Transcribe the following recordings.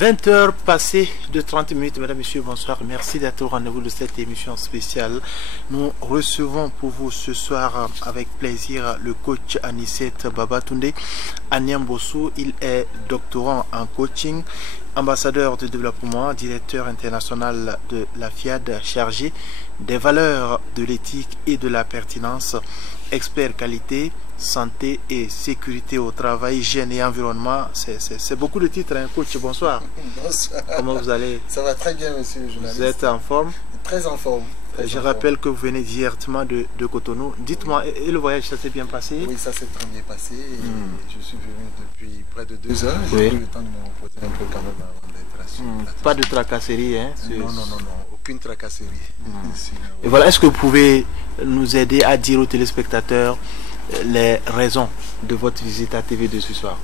20 heures passées de 30 minutes, mesdames, messieurs, bonsoir. Merci d'être au rendez-vous de cette émission spéciale. Nous recevons pour vous ce soir avec plaisir le coach Anicette Babatunde Anyambosu. Il est doctorant en coaching, ambassadeur de développement, directeur international de la FIAD, chargé des valeurs de l'éthique et de la pertinence, expert qualité, santé et sécurité au travail, hygiène et environnement. C'est beaucoup de titres, hein, coach. Bonsoir. Bonsoir. Comment vous allez? Ça va très bien, monsieur le journaliste. Vous êtes en forme? Très en forme. Je rappelle que vous venez directement de Cotonou. Dites-moi, et le voyage, ça s'est bien passé? Oui, ça s'est très bien passé. Je suis venu depuis près de 2 heures. Oui. J'ai eu le temps de me reposer un peu quand même avant d'être sur la Pas de tracasserie, hein? Non, aucune tracasserie. Et voilà, est-ce que vous pouvez nous aider à dire aux téléspectateurs les raisons de votre visite à TV2 ce soir?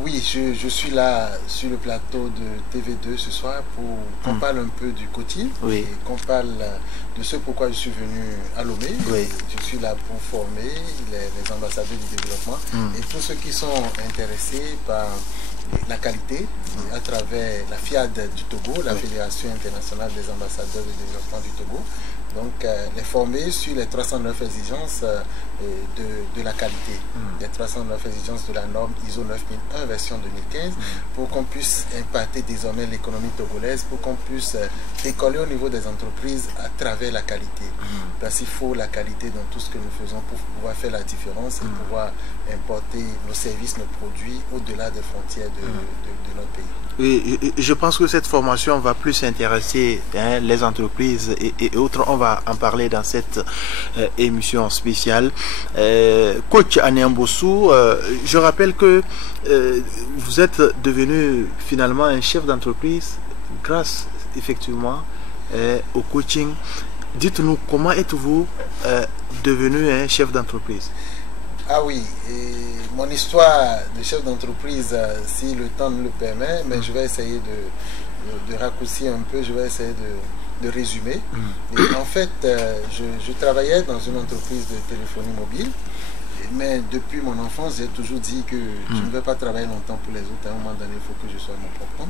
Oui, je suis là sur le plateau de TV2 ce soir pour qu'on parle un peu du coaching, Oui. et qu'on parle de ce pourquoi je suis venu à Lomé. Oui. Je suis là pour former les ambassadeurs du développement et tous ceux qui sont intéressés par la qualité à travers la FIAD du Togo, la Fédération internationale des ambassadeurs du développement du Togo. Donc, les former sur les 309 exigences de la qualité, les 309 exigences de la norme ISO 9001 version 2015, pour qu'on puisse impacter désormais l'économie togolaise, pour qu'on puisse décoller au niveau des entreprises à travers la qualité. Parce qu'il faut la qualité dans tout ce que nous faisons pour pouvoir faire la différence et pouvoir importer nos services, nos produits au-delà des frontières de notre pays. Oui, je pense que cette formation va plus intéresser les entreprises et autres. On va en parler dans cette émission spéciale. Coach Anyambosu, je rappelle que vous êtes devenu finalement un chef d'entreprise grâce effectivement au coaching. Dites-nous, comment êtes-vous devenu un chef d'entreprise? Ah oui, mon histoire de chef d'entreprise, si le temps me le permet, mais je vais essayer de raccourcir un peu, je vais essayer de résumer. Et en fait, je travaillais dans une entreprise de téléphonie mobile, mais depuis mon enfance, j'ai toujours dit que je ne vais pas travailler longtemps pour les autres. À un moment donné, il faut que je sois mon propre homme.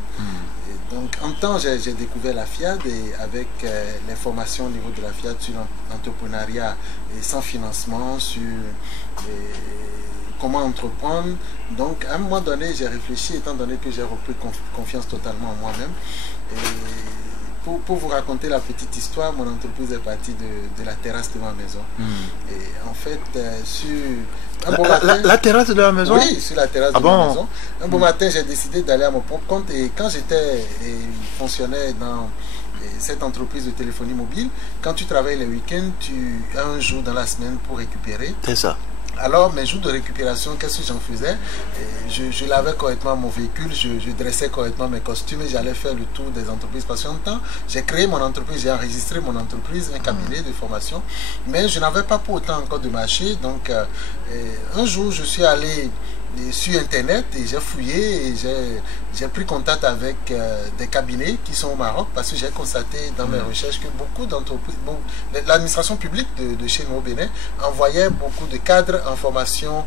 Et donc, en temps, j'ai découvert la FIAD et avec les formations au niveau de la FIAD sur l'entrepreneuriat et sans financement, sur comment entreprendre. Donc, à un moment donné, j'ai réfléchi, étant donné que j'ai repris confiance totalement en moi-même. Pour vous raconter la petite histoire, mon entreprise est partie de la terrasse de ma maison. Et en fait, sur un bon matin, la terrasse de la maison? Oui, sur la terrasse de ma maison. Un bon matin, j'ai décidé d'aller à mon propre compte. Et quand j'étais fonctionnaire dans cette entreprise de téléphonie mobile, quand tu travailles les week-ends, tu as un jour dans la semaine pour récupérer. C'est ça. Alors, mes jours de récupération, qu'est-ce que j'en faisais? Je lavais correctement mon véhicule, je dressais correctement mes costumes et j'allais faire le tour des entreprises. Parce qu'en temps, j'ai créé mon entreprise, j'ai enregistré mon entreprise, un cabinet de formation, mais je n'avais pas pour autant encore de marché. Donc, un jour, je suis allé sur Internet et j'ai fouillé et j'ai pris contact avec des cabinets qui sont au Maroc parce que j'ai constaté dans mes recherches que beaucoup d'entreprises, l'administration publique de chez nous au Bénin envoyait beaucoup de cadres en formation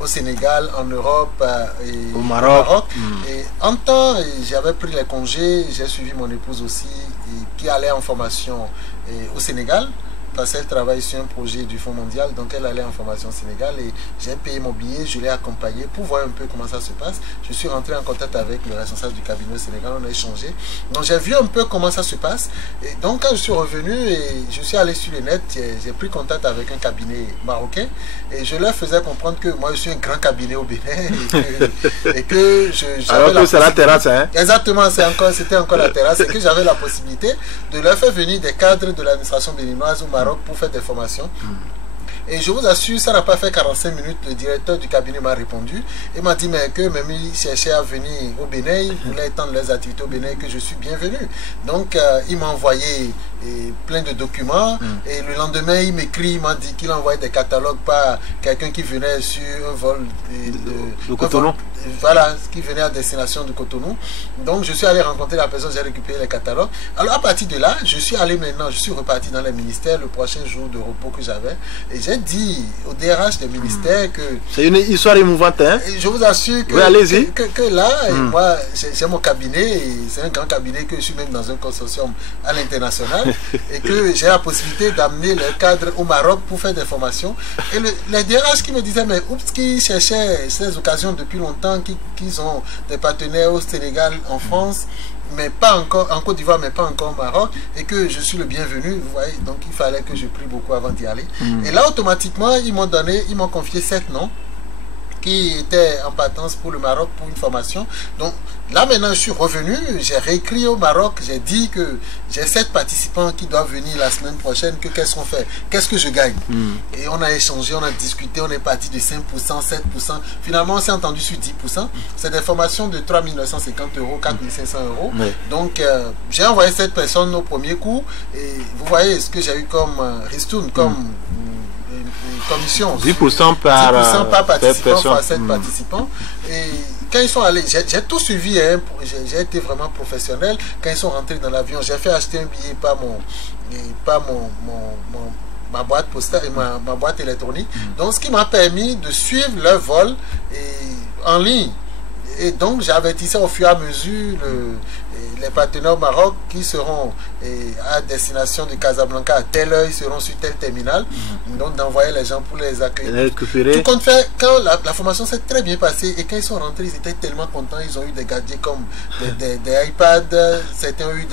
au Sénégal, en Europe et au Maroc. Et en temps, j'avais pris les congés, j'ai suivi mon épouse aussi qui allait en formation au Sénégal, parce qu'elle travaille sur un projet du Fonds mondial, donc elle allait en formation au Sénégal et j'ai payé mon billet, je l'ai accompagné pour voir un peu comment ça se passe. Je suis rentré en contact avec le responsable du cabinet au Sénégal, on a échangé. Donc j'ai vu un peu comment ça se passe. Et donc quand je suis revenu et je suis allé sur le net, j'ai pris contact avec un cabinet marocain et je leur faisais comprendre que moi je suis un grand cabinet au Bénin et que alors que c'est la terrasse, hein? Exactement, c'était encore la terrasse et que j'avais la possibilité de leur faire venir des cadres de l'administration béninoise au Maroc pour faire des formations. Et je vous assure, ça n'a pas fait 45 minutes, le directeur du cabinet m'a répondu et m'a dit mais que même ils cherchaient à venir au Bénin, ils voulaient étendre leurs activités au Bénin et que je suis bienvenu. Donc il m'a envoyé plein de documents. Et le lendemain, il m'écrit, il m'a dit qu'il envoyait des catalogues par quelqu'un qui venait sur un vol de Cotonou. Voilà, qui venait à destination de Cotonou. Donc je suis allé rencontrer la personne, j'ai récupéré les catalogues. Alors à partir de là, je suis allé maintenant, je suis reparti dans les ministères le prochain jour de repos que j'avais. Et j'ai dit au DRH des ministères que... C'est une histoire émouvante, hein? Je vous assure que, oui, que là, moi, j'ai mon cabinet, c'est un grand cabinet que je suis même dans un consortium à l'international, et que j'ai la possibilité d'amener les cadres au Maroc pour faire des formations. Et les DRH qui me disaient, mais oups, qui cherchaient ces occasions depuis longtemps, qu'ils ont des partenaires au Sénégal, en France, mais pas encore en Côte d'Ivoire, mais pas encore au Maroc, et que je suis le bienvenu, vous voyez, donc il fallait que je prie beaucoup avant d'y aller. Et là, automatiquement, ils m'ont confié 7 noms qui étaient en partance pour le Maroc pour une formation. Donc là maintenant je suis revenu, j'ai réécrit au Maroc, j'ai dit que j'ai 7 participants qui doivent venir la semaine prochaine, que qu'est-ce qu'on fait, qu'est-ce que je gagne. Et on a échangé, on a discuté, on est parti de 5%, 7%, finalement on s'est entendu sur 10%. C'est des formations de 3 950 €, 4 500 €. Donc j'ai envoyé 7 personnes au premier coup, et vous voyez ce que j'ai eu comme ristourne, comme commission. 10% par participant, par 7 participants. Et quand ils sont allés, j'ai tout suivi, hein, j'ai été vraiment professionnel. Quand ils sont rentrés dans l'avion, j'ai fait acheter un billet par ma boîte postale et ma boîte électronique. Donc ce qui m'a permis de suivre leur vol en ligne. Et donc j'avertissais au fur et à mesure les partenaires au Maroc qui seront à destination de Casablanca à telle heure, ils seront sur tel terminal. Donc d'envoyer les gens pour les accueillir. Tout compte fait, quand la formation s'est très bien passée, et quand ils sont rentrés, ils étaient tellement contents. Ils ont eu des gadgets comme des iPads, certains ont eu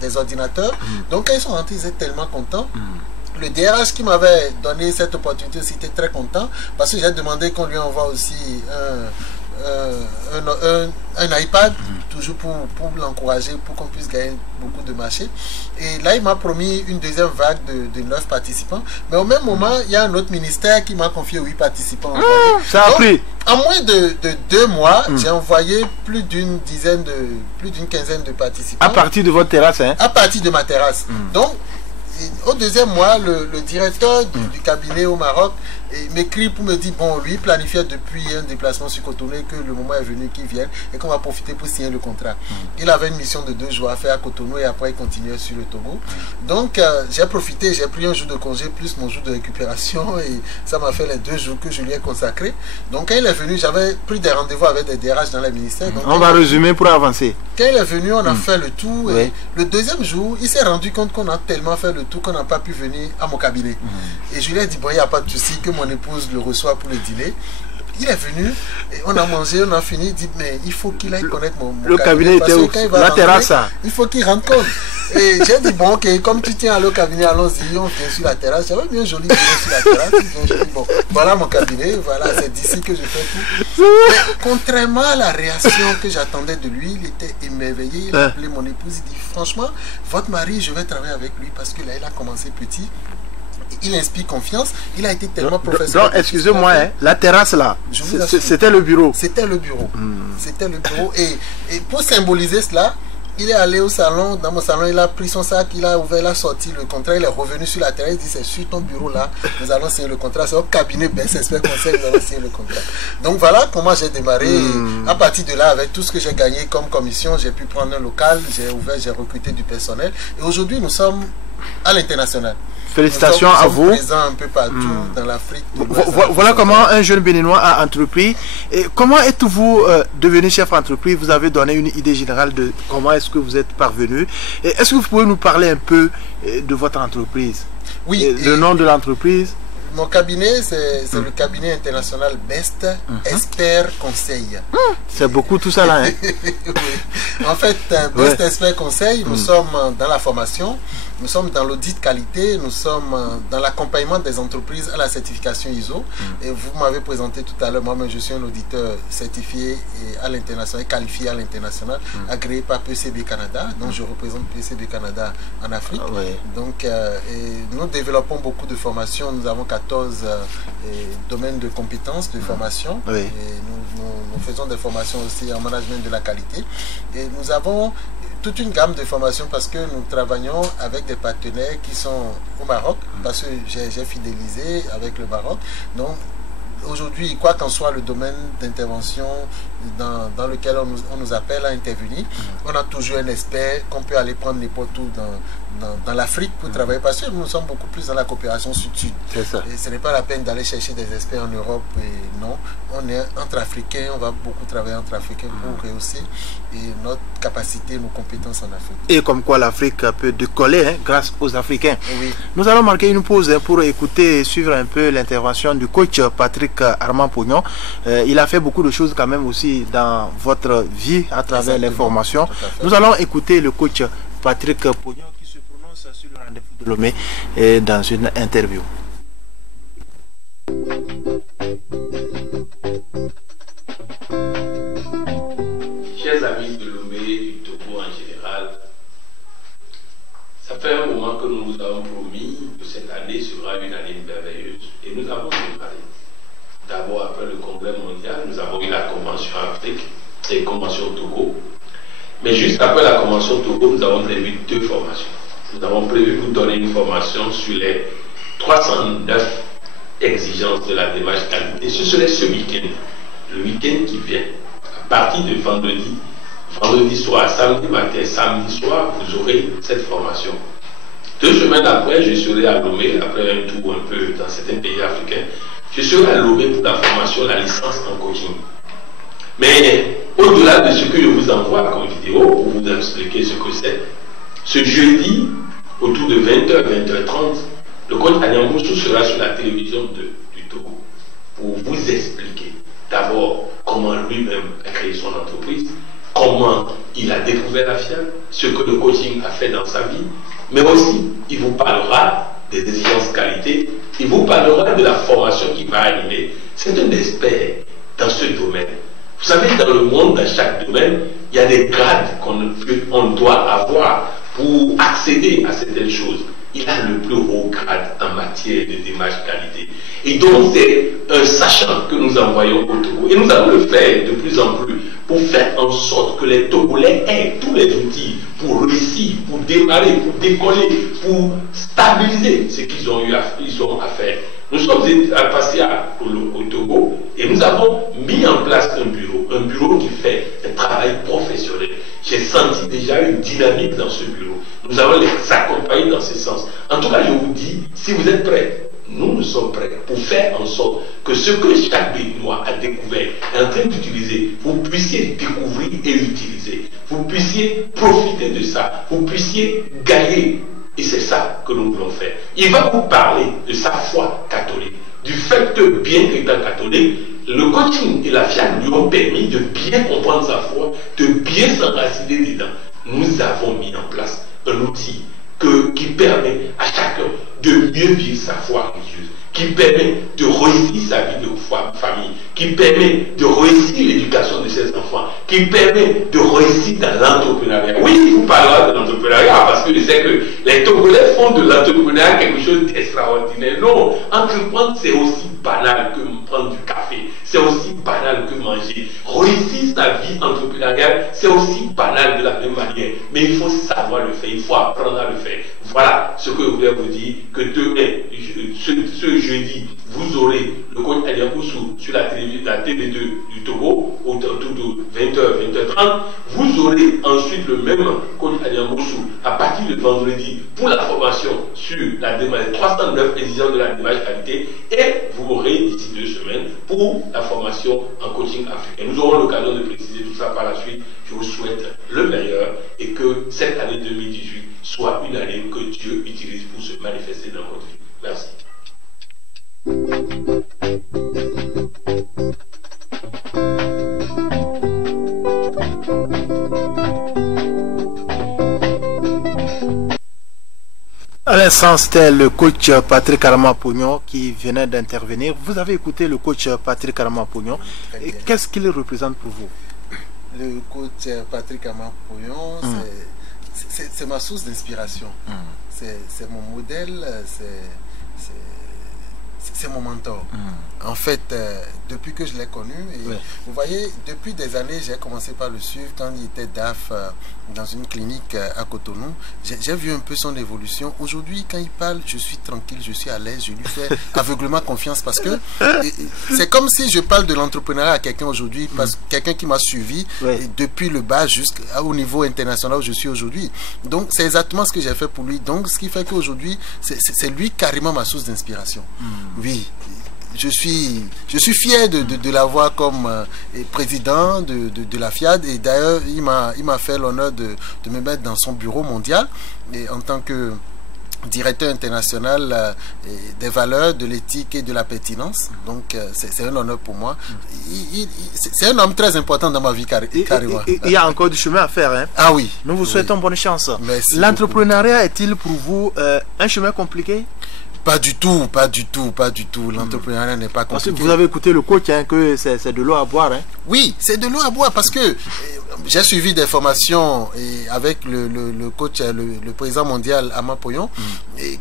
des ordinateurs. Donc quand ils sont rentrés, ils étaient tellement contents. Le DRH qui m'avait donné cette opportunité aussi était très content, parce que j'ai demandé qu'on lui envoie aussi un iPad, toujours pour l'encourager, pour qu'on puisse gagner beaucoup de marché. Et là, il m'a promis une deuxième vague de 9 participants. Mais au même moment, il y a un autre ministère qui m'a confié 8 participants. Ça a pris. En moins de 2 mois, j'ai envoyé plus d'une quinzaine de participants. À partir de votre terrasse, hein? À partir de ma terrasse. Donc, au deuxième mois, le directeur du cabinet au Maroc m'écrit pour me dire, bon, lui planifiait depuis un déplacement sur Cotonou, que le moment est venu qu'il vienne et qu'on va profiter pour signer le contrat. Il avait une mission de 2 jours à faire à Cotonou, et après il continuait sur le Togo. Donc j'ai profité, j'ai pris un jour de congé plus mon jour de récupération, et ça m'a fait les 2 jours que je lui ai consacrés. Donc quand il est venu, j'avais pris des rendez-vous avec des DRH dans les ministères. Donc, on va résumer pour avancer. Quand il est venu, on a fait le tour, et le deuxième jour, il s'est rendu compte qu'on a tellement fait le tour qu'on n'a pas pu venir à mon cabinet. Et je lui ai dit, bon, il n'y a pas de souci, que mon épouse le reçoit pour le dîner. Il est venu, et on a mangé, on a fini. Il dit, mais il faut qu'il aille connaître mon cabinet était où? La terrasse. Il faut qu'il rende compte. Et j'ai dit, bon, ok, comme tu tiens à le cabinet, allons-y, on vient sur la terrasse. J'avais bien joli sur la terrasse. J'ai dit, bon, voilà mon cabinet, voilà, c'est d'ici que je fais tout. Mais contrairement à la réaction que j'attendais de lui, il était émerveillé. Il a appelé mon épouse, il dit, franchement, votre mari, je vais travailler avec lui, parce que là, il a commencé petit. Il inspire confiance, il a été tellement professionnel. Donc, excusez-moi, hein, la terrasse là, c'était le bureau. C'était le bureau. C'était le bureau. Et pour symboliser cela, il est allé au salon, dans mon salon, il a pris son sac, il a ouvert, il a sorti le contrat, il est revenu sur la terrasse, il dit, c'est sur ton bureau là, nous allons signer le contrat, c'est au cabinet BES Expert Conseil, nous allons signer le contrat. Donc voilà comment j'ai démarré. À partir de là, avec tout ce que j'ai gagné comme commission, j'ai pu prendre un local, j'ai ouvert, j'ai recruté du personnel, et aujourd'hui nous sommes à l'international. Félicitations à vous. Présents un peu partout dans l'Afrique. Voilà comment un jeune Béninois a entrepris. Et comment êtes-vous devenu chef d'entreprise? Vous avez donné une idée générale de comment est-ce que vous êtes parvenu. Est-ce que vous pouvez nous parler un peu de votre entreprise? Oui. Le nom de l'entreprise? Mon cabinet, c'est le cabinet international BEST Expert Conseil. C'est beaucoup tout ça là. Hein? Oui. En fait, BEST Expert Conseil, nous sommes dans la formation, nous sommes dans l'audit qualité, nous sommes dans l'accompagnement des entreprises à la certification ISO. Et vous m'avez présenté tout à l'heure, moi-même je suis un auditeur certifié et à l'international, qualifié à l'international, agréé par PCB Canada. Donc je représente PCB Canada en Afrique. Donc et nous développons beaucoup de formations. Nous avons 14 14 domaines de compétences, de formation. Oui. Et nous faisons des formations aussi en management de la qualité. Et nous avons toute une gamme de formations parce que nous travaillons avec des partenaires qui sont au Maroc, parce que j'ai fidélisé avec le Maroc. Donc, aujourd'hui, quoi qu'en soit le domaine d'intervention dans lequel on nous appelle à intervenir, on a toujours un expert qu'on peut aller prendre n'importe où dans l'Afrique pour travailler, parce que nous sommes beaucoup plus dans la coopération sud-sud. C'est ça. Et ce n'est pas la peine d'aller chercher des experts en Europe. Et non, on est entre Africains, on va beaucoup travailler entre Africains pour rehausser notre capacité, nos compétences en Afrique. Et comme quoi l'Afrique peut décoller grâce aux Africains. Oui. Nous allons marquer une pause pour écouter et suivre un peu l'intervention du coach Patrick Armand Pognon. Il a fait beaucoup de choses quand même aussi dans votre vie à travers les formations. Nous allons écouter le coach Patrick Pognon qui se prononce sur le rendez-vous de Lomé dans une interview. Chers amis de Lomé, du Togo en général, ça fait un moment que nous vous avons promis que cette année sera une année merveilleuse et nous avons préparé. D'abord, après le congrès mondial, nous avons eu la convention Afrique et la convention Togo. Mais juste après la convention Togo, nous avons prévu 2 formations. Nous avons prévu vous donner une formation sur les 309 exigences de la démarche qualité. Ce serait ce week-end, le week-end qui vient. À partir de vendredi soir, samedi matin, samedi soir, vous aurez cette formation. 2 semaines après, je serai à Lomé, après un tour un peu dans certains pays africains, je serai à Lomé pour la formation, la licence en coaching. Mais au-delà de ce que je vous envoie comme vidéo pour vous expliquer ce que c'est, ce jeudi, autour de 20h, 20h30, le coach Anyamboussou sera sur la télévision du Togo pour vous expliquer d'abord comment lui-même a créé son entreprise, comment il a découvert la FIAC, ce que le coaching a fait dans sa vie, mais aussi il vous parlera des exigences qualité, il vous parlera de la formation qu'il va animer. C'est un expert dans ce domaine. Vous savez, dans le monde, dans chaque domaine, il y a des grades qu'on doit avoir pour accéder à certaines choses. Il a le plus haut grade en matière de démarche qualité. Et donc, c'est un sachant que nous envoyons au Togo. Et nous allons le faire de plus en plus pour faire en sorte que les Togolais aient tous les outils pour réussir, pour démarrer, pour décoller, pour stabiliser ce qu'ils ont eu à faire. Nous sommes passés au Togo et nous avons mis en place un bureau qui fait un travail professionnel. J'ai senti déjà une dynamique dans ce bureau. Nous allons les accompagner dans ce sens. En tout cas, je vous dis, si vous êtes prêts, nous sommes prêts pour faire en sorte que ce que chaque Béninois a découvert est en train d'utiliser, vous puissiez découvrir et utiliser. Vous puissiez profiter de ça. Vous puissiez gagner. Et c'est ça que nous voulons faire. Il va vous parler de sa foi catholique, du fait que, bien qu'étant catholique, le coaching et la FIAC lui ont permis de bien comprendre sa foi, de bien s'enraciner dedans. Nous avons mis en place un outil qui permet à chacun de mieux vivre sa foi religieuse, qui permet de réussir sa vie de famille, qui permet de réussir l'éducation de ses enfants, qui permet de réussir dans l'entrepreneuriat. Oui, il vous parlera de l'entrepreneuriat parce que je sais que les Togolais font de l'entrepreneuriat quelque chose d'extraordinaire. Non, entreprendre c'est aussi banal que prendre du café, c'est aussi banal que manger. Réussir sa vie entrepreneuriale, c'est aussi banal de la même manière. Mais il faut savoir le faire, il faut apprendre à le faire. Voilà ce que je voulais vous dire, que demain, ce jeudi, vous aurez le coach Anyamboussou sur la TV2 du Togo, autour de 20h, 20h30. Vous aurez ensuite le même coach Anyamboussou à partir de vendredi pour la formation sur la démarche 309 exigences de la démarche qualité, et vous aurez d'ici 2 semaines pour la formation en coaching africain. Nous aurons l'occasion de préciser tout ça par la suite. Je vous souhaite le meilleur et que cette année 2018 soit une année que Dieu utilise pour se manifester dans votre vie. Merci. À l'instant, c'était le coach Patrick Armand Pognon qui venait d'intervenir. Vous avez écouté le coach Patrick Armand Pognon. Qu'est-ce qu'il représente pour vous? Le coach Patrick Armand Pognon, c'est ma source d'inspiration. C'est mon modèle, c'est mon mentor. En fait, depuis que je l'ai connu, et vous voyez, depuis des années, j'ai commencé par le suivre quand il était DAF dans une clinique à Cotonou. J'ai vu un peu son évolution. Aujourd'hui, quand il parle, je suis tranquille, je suis à l'aise, je lui fais aveuglement confiance parce que c'est comme si je parle de l'entrepreneuriat à quelqu'un aujourd'hui, parce que quelqu'un qui m'a suivi depuis le bas jusqu'au niveau international où je suis aujourd'hui. Donc, c'est exactement ce que j'ai fait pour lui. Donc, ce qui fait qu'aujourd'hui, c'est lui carrément ma source d'inspiration. Oui. Je suis fier de l'avoir comme président de la FIAD, et d'ailleurs il m'a fait l'honneur de me mettre dans son bureau mondial et en tant que directeur international des valeurs, de l'éthique et de la pertinence. Donc c'est un honneur pour moi. C'est un homme très important dans ma vie carrément. Il y a encore du chemin à faire. Hein? Ah oui. Nous vous souhaitons bonne chance. L'entrepreneuriat est-il pour vous un chemin compliqué? Pas du tout, pas du tout, pas du tout. L'entrepreneuriat n'est pas compliqué. Parce que vous avez écouté le coach, hein, que c'est de l'eau à boire. Hein. Oui, c'est de l'eau à boire parce que j'ai suivi des formations avec le coach, le président mondial Ama Poyon,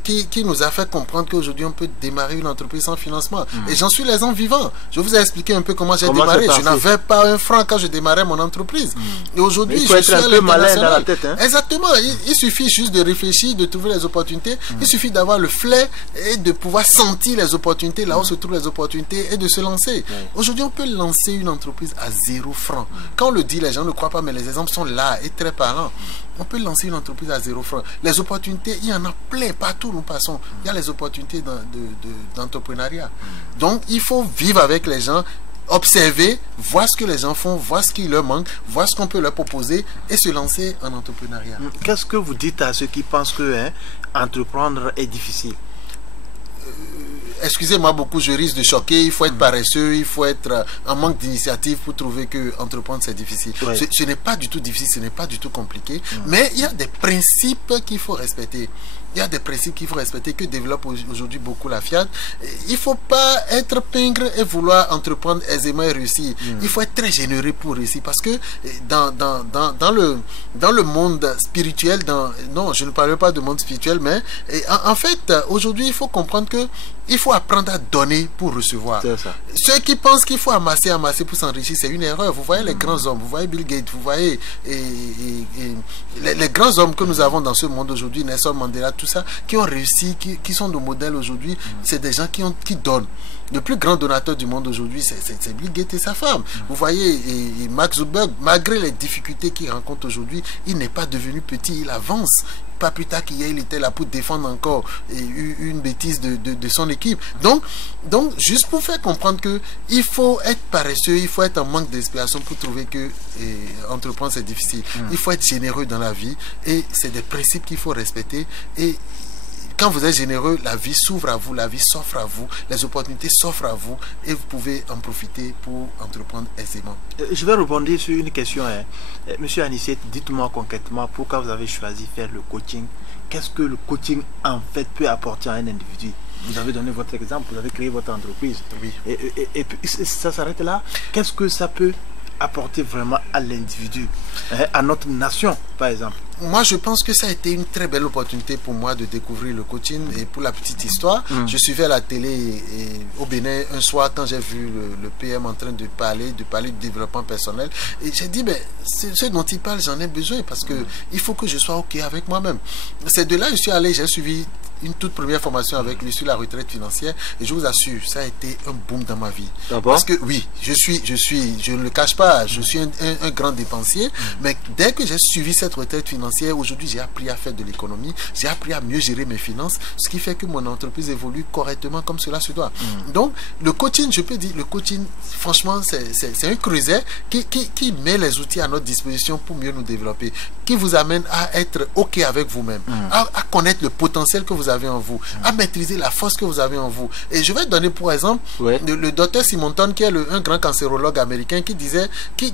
qui nous a fait comprendre qu'aujourd'hui on peut démarrer une entreprise sans financement. Et j'en suis l'exemple vivant. Je vous ai expliqué un peu comment j'ai démarré. Je n'avais pas un franc quand je démarrais mon entreprise. Et aujourd'hui, je suis un peu malin dans la tête. Hein. Exactement. Il suffit juste de réfléchir, de trouver les opportunités. Il suffit d'avoir le flair et de pouvoir sentir les opportunités, là où se trouvent les opportunités, et de se lancer. Aujourd'hui, on peut lancer une entreprise à 0 francs. Quand on le dit, les gens ne croient pas, mais les exemples sont là et très parlants. On peut lancer une entreprise à 0 francs. Les opportunités, il y en a plein, partout où nous passons. Il y a les opportunités d'entrepreneuriat. Donc, il faut vivre avec les gens, observer, voir ce que les gens font, voir ce qui leur manque, voir ce qu'on peut leur proposer et se lancer en entrepreneuriat. Qu'est-ce que vous dites à ceux qui pensent que entreprendre est difficile? Excusez-moi beaucoup, je risque de choquer. Il faut être paresseux, il faut être en manque d'initiative pour trouver que entreprendre c'est difficile. Ce n'est pas du tout difficile, ce n'est pas du tout compliqué, mais il y a des principes qu'il faut respecter. Il y a des principes qu'il faut respecter, que développe aujourd'hui beaucoup la FIAD. Il ne faut pas être pingre et vouloir entreprendre aisément et réussir. Il faut être très généreux pour réussir, parce que dans le monde spirituel, non, je ne parle pas de monde spirituel, mais en fait, aujourd'hui, il faut comprendre que il faut apprendre à donner pour recevoir. Ceux qui pensent qu'il faut amasser pour s'enrichir, c'est une erreur. Vous voyez les grands hommes, vous voyez Bill Gates, vous voyez les grands hommes que nous avons dans ce monde aujourd'hui, Nelson Mandela, tout ça, qui ont réussi, qui sont nos modèles aujourd'hui. C'est des gens qui donnent. Le plus grand donateur du monde aujourd'hui, c'est Bill Gates et sa femme. Vous voyez, et Mark Zuckerberg, malgré les difficultés qu'il rencontre aujourd'hui, il n'est pas devenu petit, il avance. Pas plus tard qu'hier, il était là pour défendre encore une bêtise de son équipe. Donc, juste pour faire comprendre que il faut être paresseux, il faut être en manque d'inspiration pour trouver que entreprendre c'est difficile. Il faut être généreux dans la vie, et c'est des principes qu'il faut respecter. Et quand vous êtes généreux, la vie s'ouvre à vous, la vie s'offre à vous, les opportunités s'offrent à vous, et vous pouvez en profiter pour entreprendre aisément. Je vais rebondir sur une question. Monsieur Anicet, dites-moi concrètement pourquoi vous avez choisi de faire le coaching. Qu'est-ce que le coaching en fait peut apporter à un individu? Vous avez donné votre exemple, vous avez créé votre entreprise. Oui. Et puis ça s'arrête là. Qu'est-ce que ça peut apporter vraiment à l'individu, à notre nation par exemple? Moi, je pense que ça a été une très belle opportunité pour moi de découvrir le coaching. Et pour la petite histoire, je suivais à la télé au Bénin un soir quand j'ai vu le PM en train de parler du développement personnel. Et j'ai dit, ce dont il parle, j'en ai besoin, parce que il faut que je sois OK avec moi-même. C'est de là que je suis allé, j'ai suivi une toute première formation avec lui sur la retraite financière, et je vous assure, ça a été un boom dans ma vie. Parce que oui, je ne le cache pas, je suis un grand dépensier, mais dès que j'ai suivi cette retraite financière, aujourd'hui j'ai appris à faire de l'économie, j'ai appris à mieux gérer mes finances, ce qui fait que mon entreprise évolue correctement comme cela se doit. Donc le coaching, je peux dire, le coaching, franchement, c'est un creuset qui met les outils à notre disposition pour mieux nous développer, qui vous amène à être OK avec vous-même, à connaître le potentiel que vous avez en vous, à maîtriser la force que vous avez en vous. Et je vais donner pour exemple le docteur Simonton, qui est un grand cancérologue américain, qui disait, qui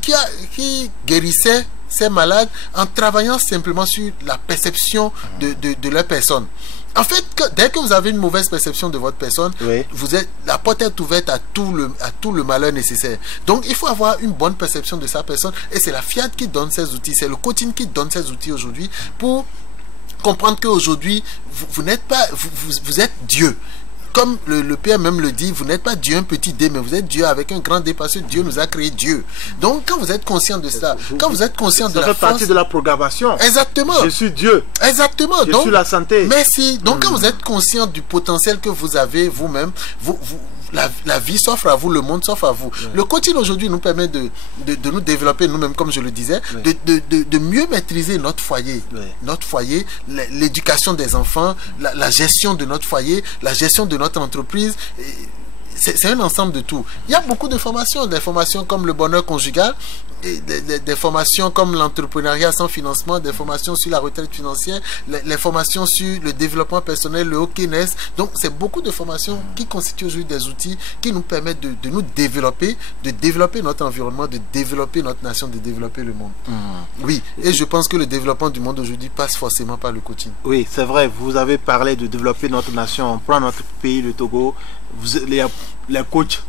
guérissait ces malades en travaillant simplement sur la perception de leur personne. En fait, dès que vous avez une mauvaise perception de votre personne, la porte est ouverte à tout le malheur nécessaire. Donc, il faut avoir une bonne perception de sa personne, et c'est la FIAD qui donne ces outils, c'est le coaching qui donne ces outils aujourd'hui pour comprendre qu'aujourd'hui, vous n'êtes pas, vous êtes Dieu. comme le Père même le dit, vous n'êtes pas Dieu un petit D, mais vous êtes Dieu avec un grand D, parce que Dieu nous a créé Dieu. Donc quand vous êtes conscient de cela, quand vous êtes conscient de la force... Ça fait partie de la programmation. Exactement. Je suis Dieu. Exactement. Je suis la santé. Merci. Donc quand vous êtes conscient du potentiel que vous avez vous-même, la vie s'offre à vous, le monde s'offre à vous. Le coaching aujourd'hui nous permet de nous développer nous-mêmes, comme je le disais, de mieux maîtriser notre foyer. Notre foyer, l'éducation des enfants, la gestion de notre foyer, la gestion de notre entreprise. C'est un ensemble de tout. Il y a beaucoup de formations, des formations comme le bonheur conjugal, et des formations comme l'entrepreneuriat sans financement, des formations sur la retraite financière, les formations sur le développement personnel, le hockey-ness. Donc c'est beaucoup de formations qui constituent aujourd'hui des outils qui nous permettent de nous développer, de développer notre environnement, de développer notre nation, de développer le monde. Oui, et je pense que le développement du monde aujourd'hui passe forcément par le coaching. Oui, c'est vrai, vous avez parlé de développer notre nation. On prend notre pays, le Togo, les coachs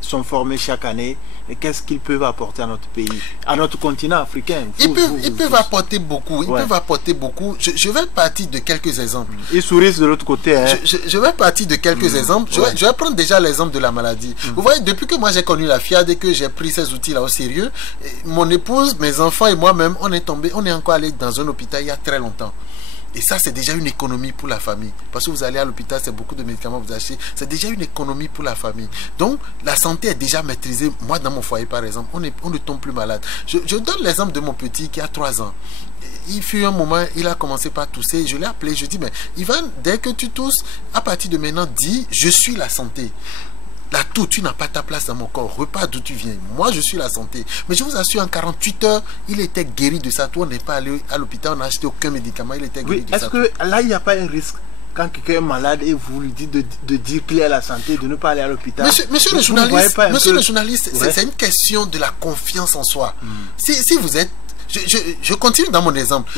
sont formés chaque année. Et qu'est-ce qu'ils peuvent apporter à notre pays, à notre continent africain? Ils peuvent apporter beaucoup. Ils peuvent apporter beaucoup. Je vais partir de quelques exemples. Ils sourient de l'autre côté. Hein. Je vais partir de quelques exemples. Je vais prendre déjà l'exemple de la maladie. Vous voyez, depuis que moi j'ai connu la FIAD et que j'ai pris ces outils-là au sérieux, mon épouse, mes enfants et moi-même, on est encore allé dans un hôpital il y a très longtemps. Et ça, c'est déjà une économie pour la famille. Parce que vous allez à l'hôpital, c'est beaucoup de médicaments que vous achetez. C'est déjà une économie pour la famille. Donc, la santé est déjà maîtrisée. Moi, dans mon foyer, par exemple, on ne tombe plus malade. Je donne l'exemple de mon petit qui a 3 ans. Il fut un moment, il a commencé par tousser. Je l'ai appelé, je dis, mais Ivan, dès que tu tousses, à partir de maintenant, dis, je suis la santé. Là, tout, tu n'as pas ta place dans mon corps. Repars d'où tu viens. Moi, je suis la santé. Mais je vous assure, en 48 heures, il était guéri de ça. Toi, on n'est pas allé à l'hôpital, on n'a acheté aucun médicament. Il était guéri de ça. Est-ce que là, il n'y a pas un risque quand quelqu'un est malade et vous lui dites de dire qu'il est à la santé, de ne pas aller à l'hôpital? Monsieur le journaliste, c'est une question de la confiance en soi. Si vous êtes... Je continue dans mon exemple.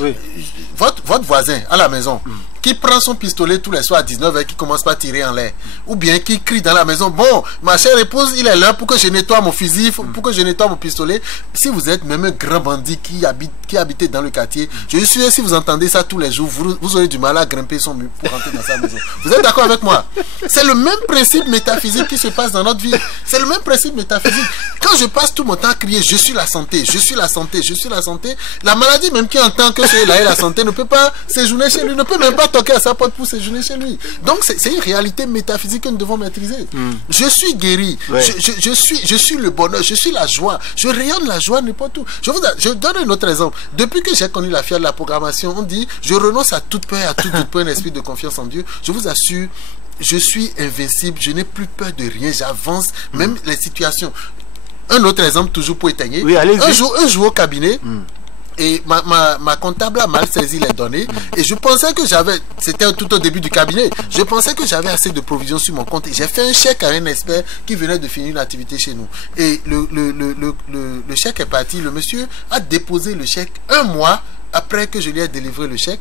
Votre voisin à la maison qui prend son pistolet tous les soirs à 19h et qui commence par tirer en l'air, ou bien qui crie dans la maison, bon, ma chère épouse, il est l'heure pour que je nettoie mon fusil, pour que je nettoie mon pistolet. Si vous êtes même un grand bandit qui habite dans le quartier, je suis sûr, si vous entendez ça tous les jours, vous aurez du mal à grimper son mur pour rentrer dans sa maison. Vous êtes d'accord avec moi? C'est le même principe métaphysique qui se passe dans notre vie. C'est le même principe métaphysique. Quand je passe tout mon temps à crier, je suis la santé, je suis la santé, je suis la santé, la maladie même qui entend que celui-là est la santé ne peut pas séjourner chez lui, ne peut même pas toquer à sa porte pour séjourner chez lui. Donc c'est une réalité métaphysique que nous devons maîtriser. Je suis guéri, je suis le bonheur, je suis la joie, je rayonne la joie n'importe où. Je donne un autre exemple. Depuis que j'ai connu la FIAD de la programmation, on dit je renonce à toute peur, à tout un esprit de confiance en Dieu. Je vous assure, je suis invincible, je n'ai plus peur de rien, j'avance, même les situations. Un autre exemple, toujours pour éteigner. Un jour au cabinet, et ma comptable a mal saisi les données et je pensais que c'était tout au début du cabinet, je pensais que j'avais assez de provisions sur mon compte et j'ai fait un chèque à un expert qui venait de finir une activité chez nous et le chèque est parti. Le monsieur a déposé le chèque 1 mois après que je lui ai délivré le chèque.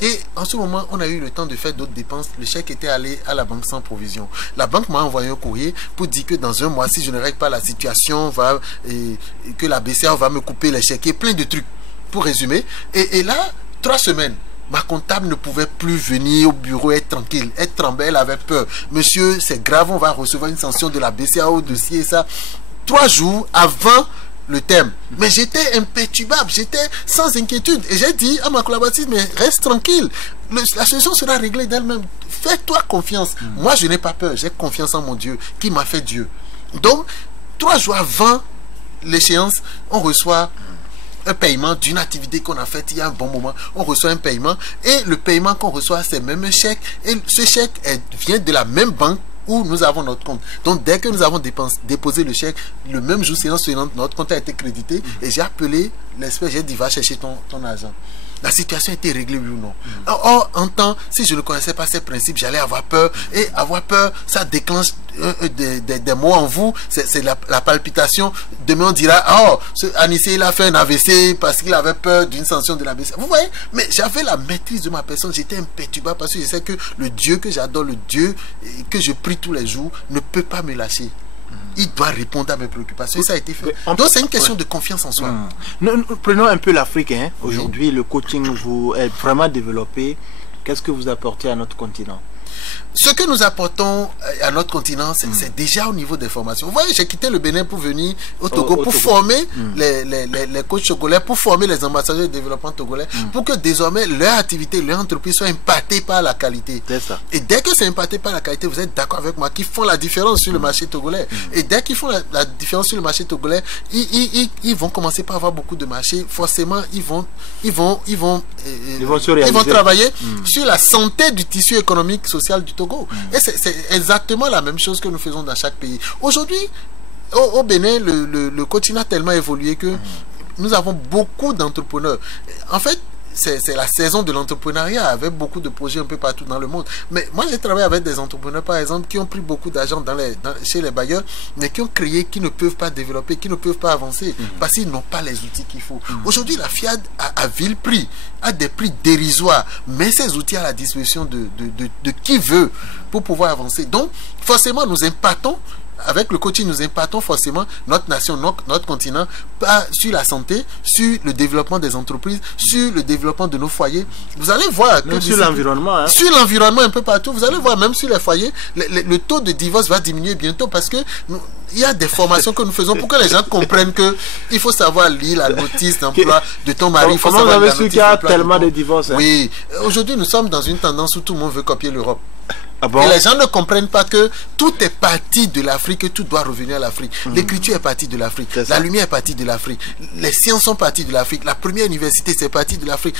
Et en ce moment, on a eu le temps de faire d'autres dépenses. Le chèque était allé à la banque sans provision. La banque m'a envoyé un courrier pour dire que dans 1 mois, si je ne règle pas la situation, que la BCA va me couper les chèques et plein de trucs. Pour résumer. Et là, 3 semaines, ma comptable ne pouvait plus venir au bureau, être tranquille. Elle tremblait, elle avait peur. Monsieur, c'est grave, on va recevoir une sanction de la BCA au dossier et ça. 3 jours avant le thème. Mais j'étais imperturbable, j'étais sans inquiétude. Et j'ai dit à ma collaboratrice, mais reste tranquille. La solution sera réglée d'elle-même. Fais-toi confiance. Moi, je n'ai pas peur. J'ai confiance en mon Dieu qui m'a fait Dieu. Donc, 3 jours avant l'échéance, on reçoit un paiement d'une activité qu'on a faite il y a un bon moment. On reçoit un paiement et le paiement qu'on reçoit, c'est même un chèque. Et ce chèque vient de la même banque où nous avons notre compte. Donc dès que nous avons déposé le chèque, le même jour, séance suivante, notre compte a été crédité et j'ai appelé l'expert, j'ai dit va chercher ton argent. La situation a été réglée, oui ou non? Or, en temps, si je ne connaissais pas ces principes, j'allais avoir peur. Et avoir peur, ça déclenche des mots en vous. C'est la palpitation. Demain, on dira, oh, Anissé, il a fait un AVC parce qu'il avait peur d'une sanction de l'AVC. Vous voyez? Mais j'avais la maîtrise de ma personne. J'étais imperturbable parce que je sais que le Dieu que j'adore, le Dieu que je prie tous les jours, ne peut pas me lâcher. Il doit répondre à mes préoccupations et ça a été fait. Donc c'est une question de confiance en soi. Nous prenons un peu l'Afrique. Aujourd'hui, le coaching vous est vraiment développé. Qu'est-ce que vous apportez à notre continent? ce que nous apportons à notre continent, c'est déjà au niveau des formations. Vous voyez, j'ai quitté le Bénin pour venir au Togo pour former les coachs togolais, pour former les ambassadeurs de développement togolais, pour que désormais leur activité, leur entreprise soit impactée par la qualité. Et dès que c'est impacté par la qualité, vous êtes d'accord avec moi, qu'ils font la différence sur le marché togolais. Et dès qu'ils font la différence sur le marché togolais, ils vont commencer par avoir beaucoup de marchés. Forcément, ils vont travailler sur la santé du tissu économique, social du Togo. Et c'est exactement la même chose que nous faisons dans chaque pays. Aujourd'hui, au Bénin, le continent a tellement évolué que nous avons beaucoup d'entrepreneurs. En fait, c'est la saison de l'entrepreneuriat avec beaucoup de projets un peu partout dans le monde. Mais moi, j'ai travaillé avec des entrepreneurs, par exemple, qui ont pris beaucoup d'argent chez les bailleurs, mais qui ont créé, qui ne peuvent pas développer, qui ne peuvent pas avancer, parce qu'ils n'ont pas les outils qu'il faut. Aujourd'hui, la FIAD, à vil prix, a des prix dérisoires, mais ces outils à la disposition de qui veut pour pouvoir avancer. Donc, forcément, nous impactons. Avec le coaching, nous impactons forcément notre nation, notre continent, pas sur la santé, sur le développement des entreprises, sur le développement de nos foyers. Vous allez voir que sur l'environnement, hein. Sur l'environnement un peu partout, vous allez voir même sur les foyers, le taux de divorce va diminuer bientôt parce que il y a des formations que nous faisons pour que les gens comprennent que il faut savoir lire la notice d'emploi de ton mari. Comment vous avez su qu'il y a tellement de divorces, hein? Oui, aujourd'hui nous sommes dans une tendance où tout le monde veut copier l'Europe. Ah bon? Et les gens ne comprennent pas que tout est parti de l'Afrique et tout doit revenir à l'Afrique. L'écriture est partie de l'Afrique. La lumière est partie de l'Afrique. Les sciences sont parties de l'Afrique. La première université, c'est parti de l'Afrique.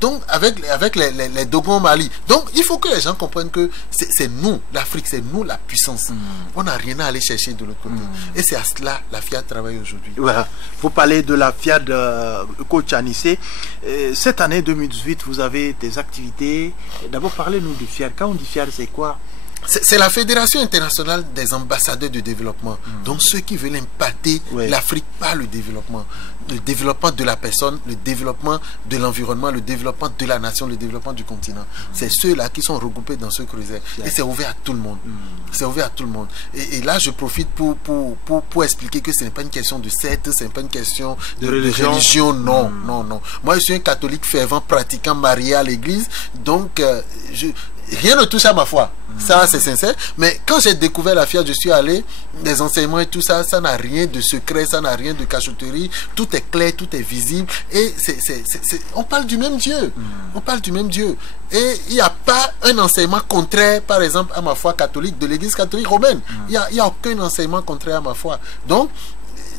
Donc, avec les Dogons Mali. Donc, il faut que les gens comprennent que c'est nous, l'Afrique, c'est nous la puissance. On n'a rien à aller chercher de l'autre côté. Et c'est à cela la FIAD travaille aujourd'hui. Voilà. Vous parlez de la FIAD coach Anissé. Cette année 2018, vous avez des activités. D'abord, parlez-nous de FIAD. Quand on dit FIAD, c'est quoi? C'est la Fédération internationale des ambassadeurs de développement. Donc ceux qui veulent impacter l'Afrique par le développement de la personne, le développement de l'environnement, le développement de la nation, le développement du continent. C'est ceux-là qui sont regroupés dans ce creuset. Et c'est ouvert à tout le monde. C'est ouvert à tout le monde. Et là, je profite pour expliquer que ce n'est pas une question de secte, ce n'est pas une question de religion. Non, non, non. Moi, je suis un catholique fervent, pratiquant, marié à l'église. Donc, rien ne touche à ma foi. Ça, c'est sincère. Mais quand j'ai découvert la FIAD, je suis allé, les enseignements et tout ça, ça n'a rien de secret, ça n'a rien de cachotterie. Tout est clair, tout est visible. Et on parle du même Dieu. On parle du même Dieu. Et il n'y a pas un enseignement contraire, par exemple, à ma foi catholique, de l'église catholique romaine. Il n'y a aucun enseignement contraire à ma foi. Donc,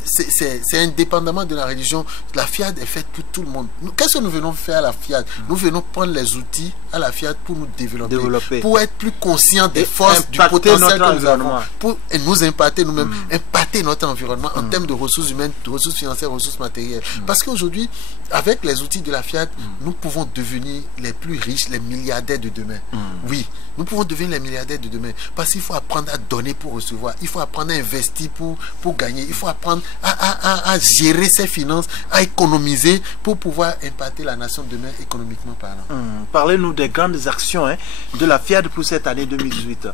c'est indépendamment de la religion. La FIAD est faite pour tout le monde. Qu'est-ce que nous venons faire à la FIAD? Nous venons prendre les outils à la FIAD pour nous développer. Pour être plus conscients des forces, du potentiel que nous avons, pour nous impacter nous-mêmes, impacter notre environnement en termes de ressources humaines, de ressources financières, de ressources matérielles. Parce qu'aujourd'hui, avec les outils de la FIAD, nous pouvons devenir les plus riches, les milliardaires de demain. Oui, nous pouvons devenir les milliardaires de demain. Parce qu'il faut apprendre à donner pour recevoir. Il faut apprendre à investir pour gagner. Il faut apprendre à gérer ses finances, à économiser pour pouvoir impacter la nation demain économiquement parlant. Parlez-nous des grandes actions de la FIAD pour cette année 2018.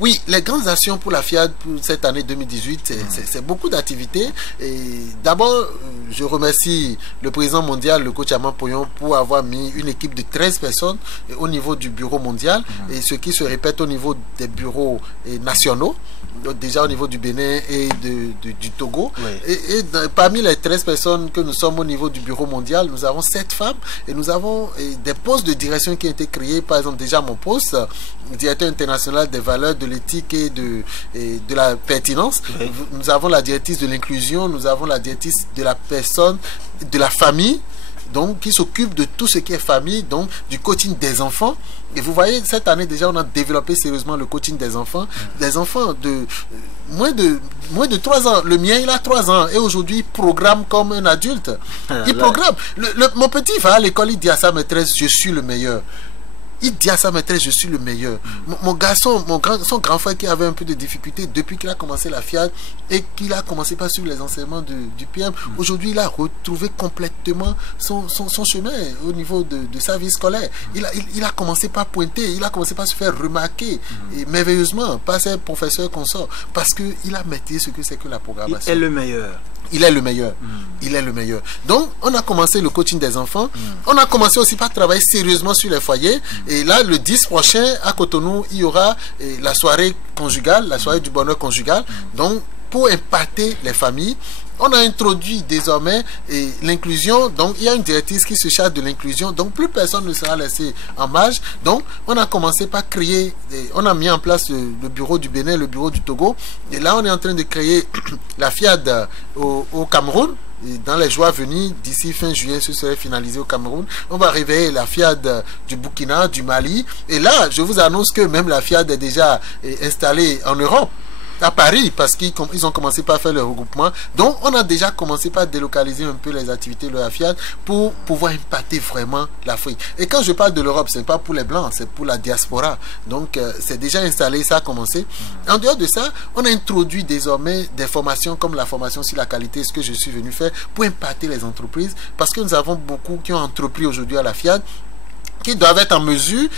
Oui, les grandes actions pour la FIAD pour cette année 2018, c'est beaucoup d'activités. D'abord, je remercie le président mondial, le coach Aman Poyon, pour avoir mis une équipe de 13 personnes au niveau du bureau mondial, et ce qui se répète au niveau des bureaux nationaux, déjà au niveau du Bénin et du Togo. Et parmi les 13 personnes que nous sommes au niveau du bureau mondial, nous avons 7 femmes, et nous avons des postes de direction qui ont été créés. Par exemple, déjà mon poste, directeur international des valeurs, de l'éthique et de la pertinence. Nous avons la directrice de l'inclusion, nous avons la directrice de la personne, de la famille, donc qui s'occupe de tout ce qui est famille, donc du coaching des enfants. Et vous voyez, cette année déjà, on a développé sérieusement le coaching des enfants. Des enfants de moins de 3 ans. Le mien, il a 3 ans. Et aujourd'hui, il programme comme un adulte. Il programme. Mon petit va à l'école, il dit à sa maîtresse, je suis le meilleur. Il dit à sa maîtresse, je suis le meilleur. Mon garçon, son grand frère qui avait un peu de difficulté depuis qu'il a commencé la FIAD et qu'il a commencé par suivre les enseignements du PM, aujourd'hui il a retrouvé complètement son chemin au niveau de sa vie scolaire. Il a commencé par pointer, il a commencé par se faire remarquer et merveilleusement par ses professeurs consorts, parce qu'il a maîtrisé ce que c'est que la programmation. Il est le meilleur. il est le meilleur. Il est le meilleur. Donc, on a commencé le coaching des enfants. On a commencé aussi par travailler sérieusement sur les foyers. Et là, le 10 prochain, à Cotonou, il y aura la soirée conjugale, la soirée du bonheur conjugal. Donc, pour impacter les familles, on a introduit désormais l'inclusion. Donc, il y a une directrice qui se charge de l'inclusion. Donc, plus personne ne sera laissé en marge. Donc, on a commencé par créer, on a mis en place le bureau du Bénin, le bureau du Togo. Et là, on est en train de créer la FIAD au Cameroun. Et dans les jours à venir, d'ici fin juillet, ce serait finalisé au Cameroun. On va réveiller la FIAD du Burkina, du Mali. Et là, je vous annonce que même la FIAD est déjà installée en Europe, à Paris, parce qu'ils ont commencé par faire le regroupement. Donc, on a déjà commencé par délocaliser un peu les activités de la FIAD pour pouvoir impacter vraiment l'Afrique. Et quand je parle de l'Europe, ce n'est pas pour les Blancs, c'est pour la diaspora. Donc, c'est déjà installé, ça a commencé. En dehors de ça, on a introduit désormais des formations comme la formation sur la qualité, ce que je suis venu faire pour impacter les entreprises, parce que nous avons beaucoup qui ont entrepris aujourd'hui à la FIAD, qui doivent être en mesure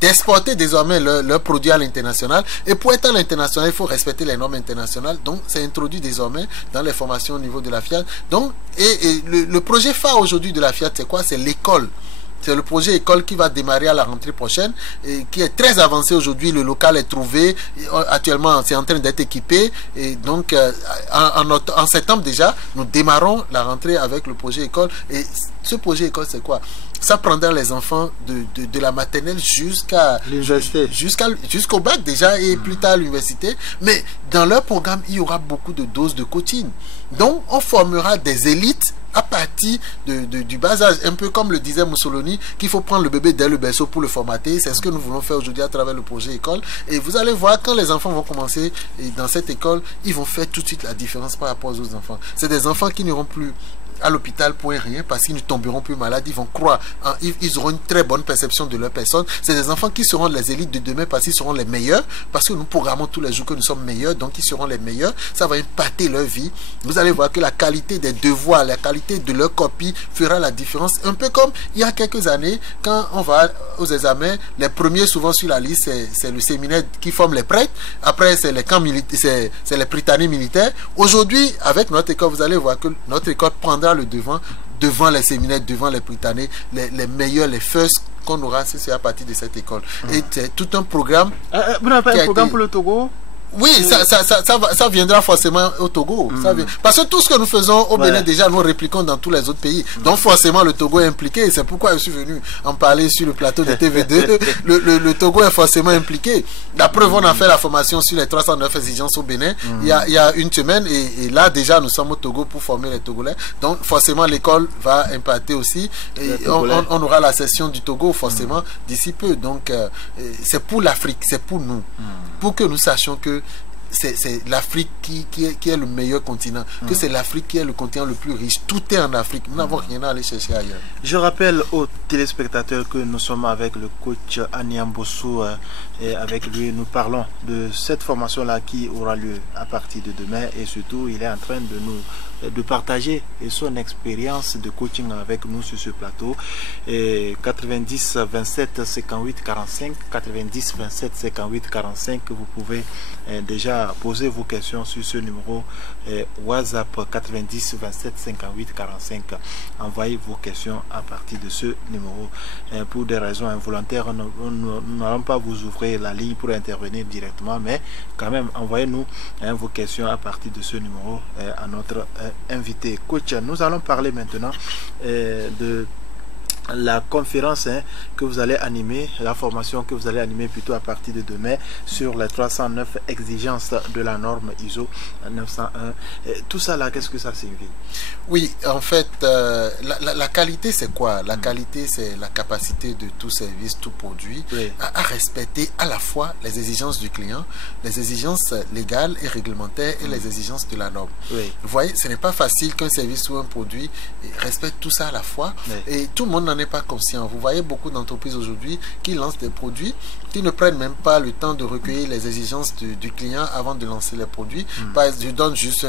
d'exporter désormais leurs produits à l'international. Et pour être à l'international, il faut respecter les normes internationales. Donc, c'est introduit désormais dans les formations au niveau de la FIAD. Donc, le projet phare aujourd'hui de la FIAD, c'est quoi? C'est l'école. C'est le projet école qui va démarrer à la rentrée prochaine et qui est très avancé aujourd'hui. Le local est trouvé. Actuellement, c'est en train d'être équipé. Et donc, en septembre déjà, nous démarrons la rentrée avec le projet école. Et ce projet école, c'est quoi? Ça prendra les enfants de la maternelle jusqu'à l'université, jusqu'au bac déjà, et plus tard à l'université. Mais dans leur programme, il y aura beaucoup de doses de coaching. Donc, on formera des élites à partir du bas âge, un peu comme le disait Mussolini, qu'il faut prendre le bébé dès le berceau pour le formater. C'est ce que nous voulons faire aujourd'hui à travers le projet école. Et vous allez voir, quand les enfants vont commencer dans cette école, ils vont faire tout de suite la différence par rapport aux autres enfants. C'est des enfants qui n'iront plus à l'hôpital pour rien, parce qu'ils ne tomberont plus malades. Ils vont croire, ils auront une très bonne perception de leur personne. C'est des enfants qui seront les élites de demain, parce qu'ils seront les meilleurs, parce que nous programmons tous les jours que nous sommes meilleurs, donc ils seront les meilleurs. Ça va impacter leur vie. Vous allez voir que la qualité des devoirs, la qualité de leur copie fera la différence. Un peu comme il y a quelques années, quand on va aux examens, les premiers souvent sur la liste, c'est le séminaire qui forme les prêtres. Après, c'est les camps militaires, c'est les prytanées militaires. Aujourd'hui, avec notre école, vous allez voir que notre école prendra le devant les séminaires, devant les prytanées, les meilleurs, les first qu'on aura, c'est à partir de cette école. Et c'est tout un programme. Vous n'avez pas un programme pour le Togo? Oui, ça viendra forcément au Togo. Parce que tout ce que nous faisons au Bénin, déjà, nous répliquons dans tous les autres pays. Donc, forcément, le Togo est impliqué. C'est pourquoi je suis venu en parler sur le plateau de TV2. Le Togo est forcément impliqué. La preuve, on a fait la formation sur les 309 exigences au Bénin il y a une semaine. Et là, déjà, nous sommes au Togo pour former les Togolais. Donc, forcément, l'école va impacter aussi. Et on aura la session du Togo, forcément, d'ici peu. Donc, c'est pour l'Afrique, c'est pour nous. Pour que nous sachions que c'est l'Afrique qui est le meilleur continent, que c'est l'Afrique qui est le continent le plus riche. Tout est en Afrique. Nous n'avons rien à aller chercher ailleurs. Je rappelle aux téléspectateurs que nous sommes avec le coach Aniam Bossou et avec lui nous parlons de cette formation-là qui aura lieu à partir de demain, et surtout il est en train de partager son expérience de coaching avec nous sur ce plateau. 90 27 58 45 90 27 58 45, vous pouvez déjà poser vos questions sur ce numéro WhatsApp 90 27 58 45. Envoyez vos questions à partir de ce numéro. Pour des raisons involontaires, nous n'allons pas vous ouvrir la ligne pour intervenir directement, mais quand même envoyez-nous vos questions à partir de ce numéro à notre invité. Coach, nous allons parler maintenant de la conférence que vous allez animer, la formation que vous allez animer plutôt à partir de demain sur les 309 exigences de la norme ISO 901. Tout ça là, qu'est-ce que ça signifie? Oui, en fait, la qualité c'est quoi? La qualité c'est la capacité de tout service, tout produit à respecter à la fois les exigences du client, les exigences légales et réglementaires et les exigences de la norme. Vous voyez, ce n'est pas facile qu'un service ou un produit respecte tout ça à la fois, et tout le monde n'est pas conscient. Vous voyez beaucoup d'entreprises aujourd'hui qui lancent des produits qui ne prennent même pas le temps de recueillir les exigences du client avant de lancer les produits. Je donne juste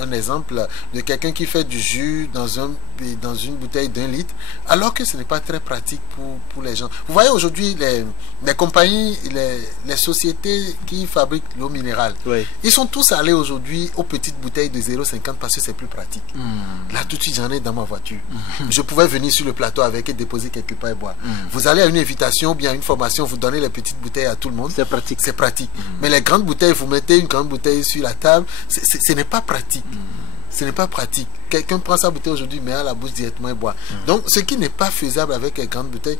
un exemple de quelqu'un qui fait du jus dans une bouteille d'1 litre, alors que ce n'est pas très pratique pour les gens. Vous voyez aujourd'hui les compagnies, les sociétés qui fabriquent l'eau minérale, ils sont tous allés aujourd'hui aux petites bouteilles de 0,50 parce que c'est plus pratique. Là tout de suite j'en ai dans ma voiture. Je pouvais venir sur le plateau avec et déposer quelque part et boire. Vous allez à une invitation, bien à une formation, vous donnez les petites bouteilles à tout le monde. C'est pratique. C'est pratique. Mais les grandes bouteilles, vous mettez une grande bouteille sur la table, ce n'est pas pratique. Ce n'est pas pratique. Quelqu'un prend sa bouteille aujourd'hui, met à la bouche directement et boit. Donc, ce qui n'est pas faisable avec les grandes bouteilles,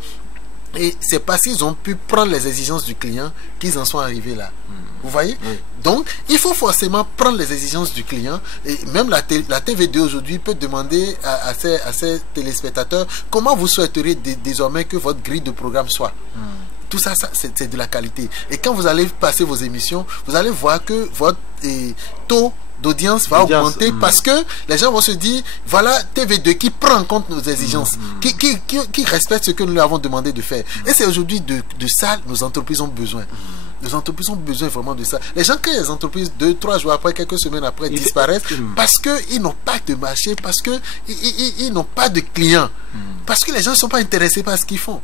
et c'est parce qu'ils ont pu prendre les exigences du client qu'ils en sont arrivés là. Vous voyez? Donc, il faut forcément prendre les exigences du client. Et même la TV2 aujourd'hui peut demander à ses téléspectateurs comment vous souhaiteriez désormais que votre grille de programme soit. Tout ça, c'est de la qualité. Et quand vous allez passer vos émissions, vous allez voir que votre taux d'audience va augmenter parce que les gens vont se dire, voilà TV2 qui prend en compte nos exigences, qui respecte ce que nous lui avons demandé de faire. Et c'est aujourd'hui de ça nos entreprises ont besoin. Les entreprises ont besoin vraiment de ça. Les gens créent les entreprises 2-3 jours après, quelques semaines après, disparaissent parce qu'ils n'ont pas de marché, parce qu'ils n'ont pas de clients, parce que les gens ne sont pas intéressés par ce qu'ils font.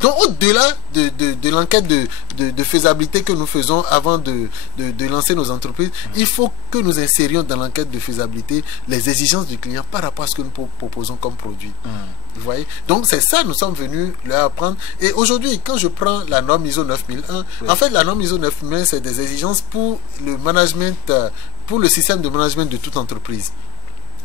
Donc au-delà de l'enquête de faisabilité que nous faisons avant de lancer nos entreprises, il faut que nous insérions dans l'enquête de faisabilité les exigences du client par rapport à ce que nous proposons comme produit. Vous voyez? Donc c'est ça, nous sommes venus leur apprendre. Et aujourd'hui, quand je prends la norme ISO 9001, en fait la norme ISO 9001 c'est des exigences pour le management, pour le système de management de toute entreprise.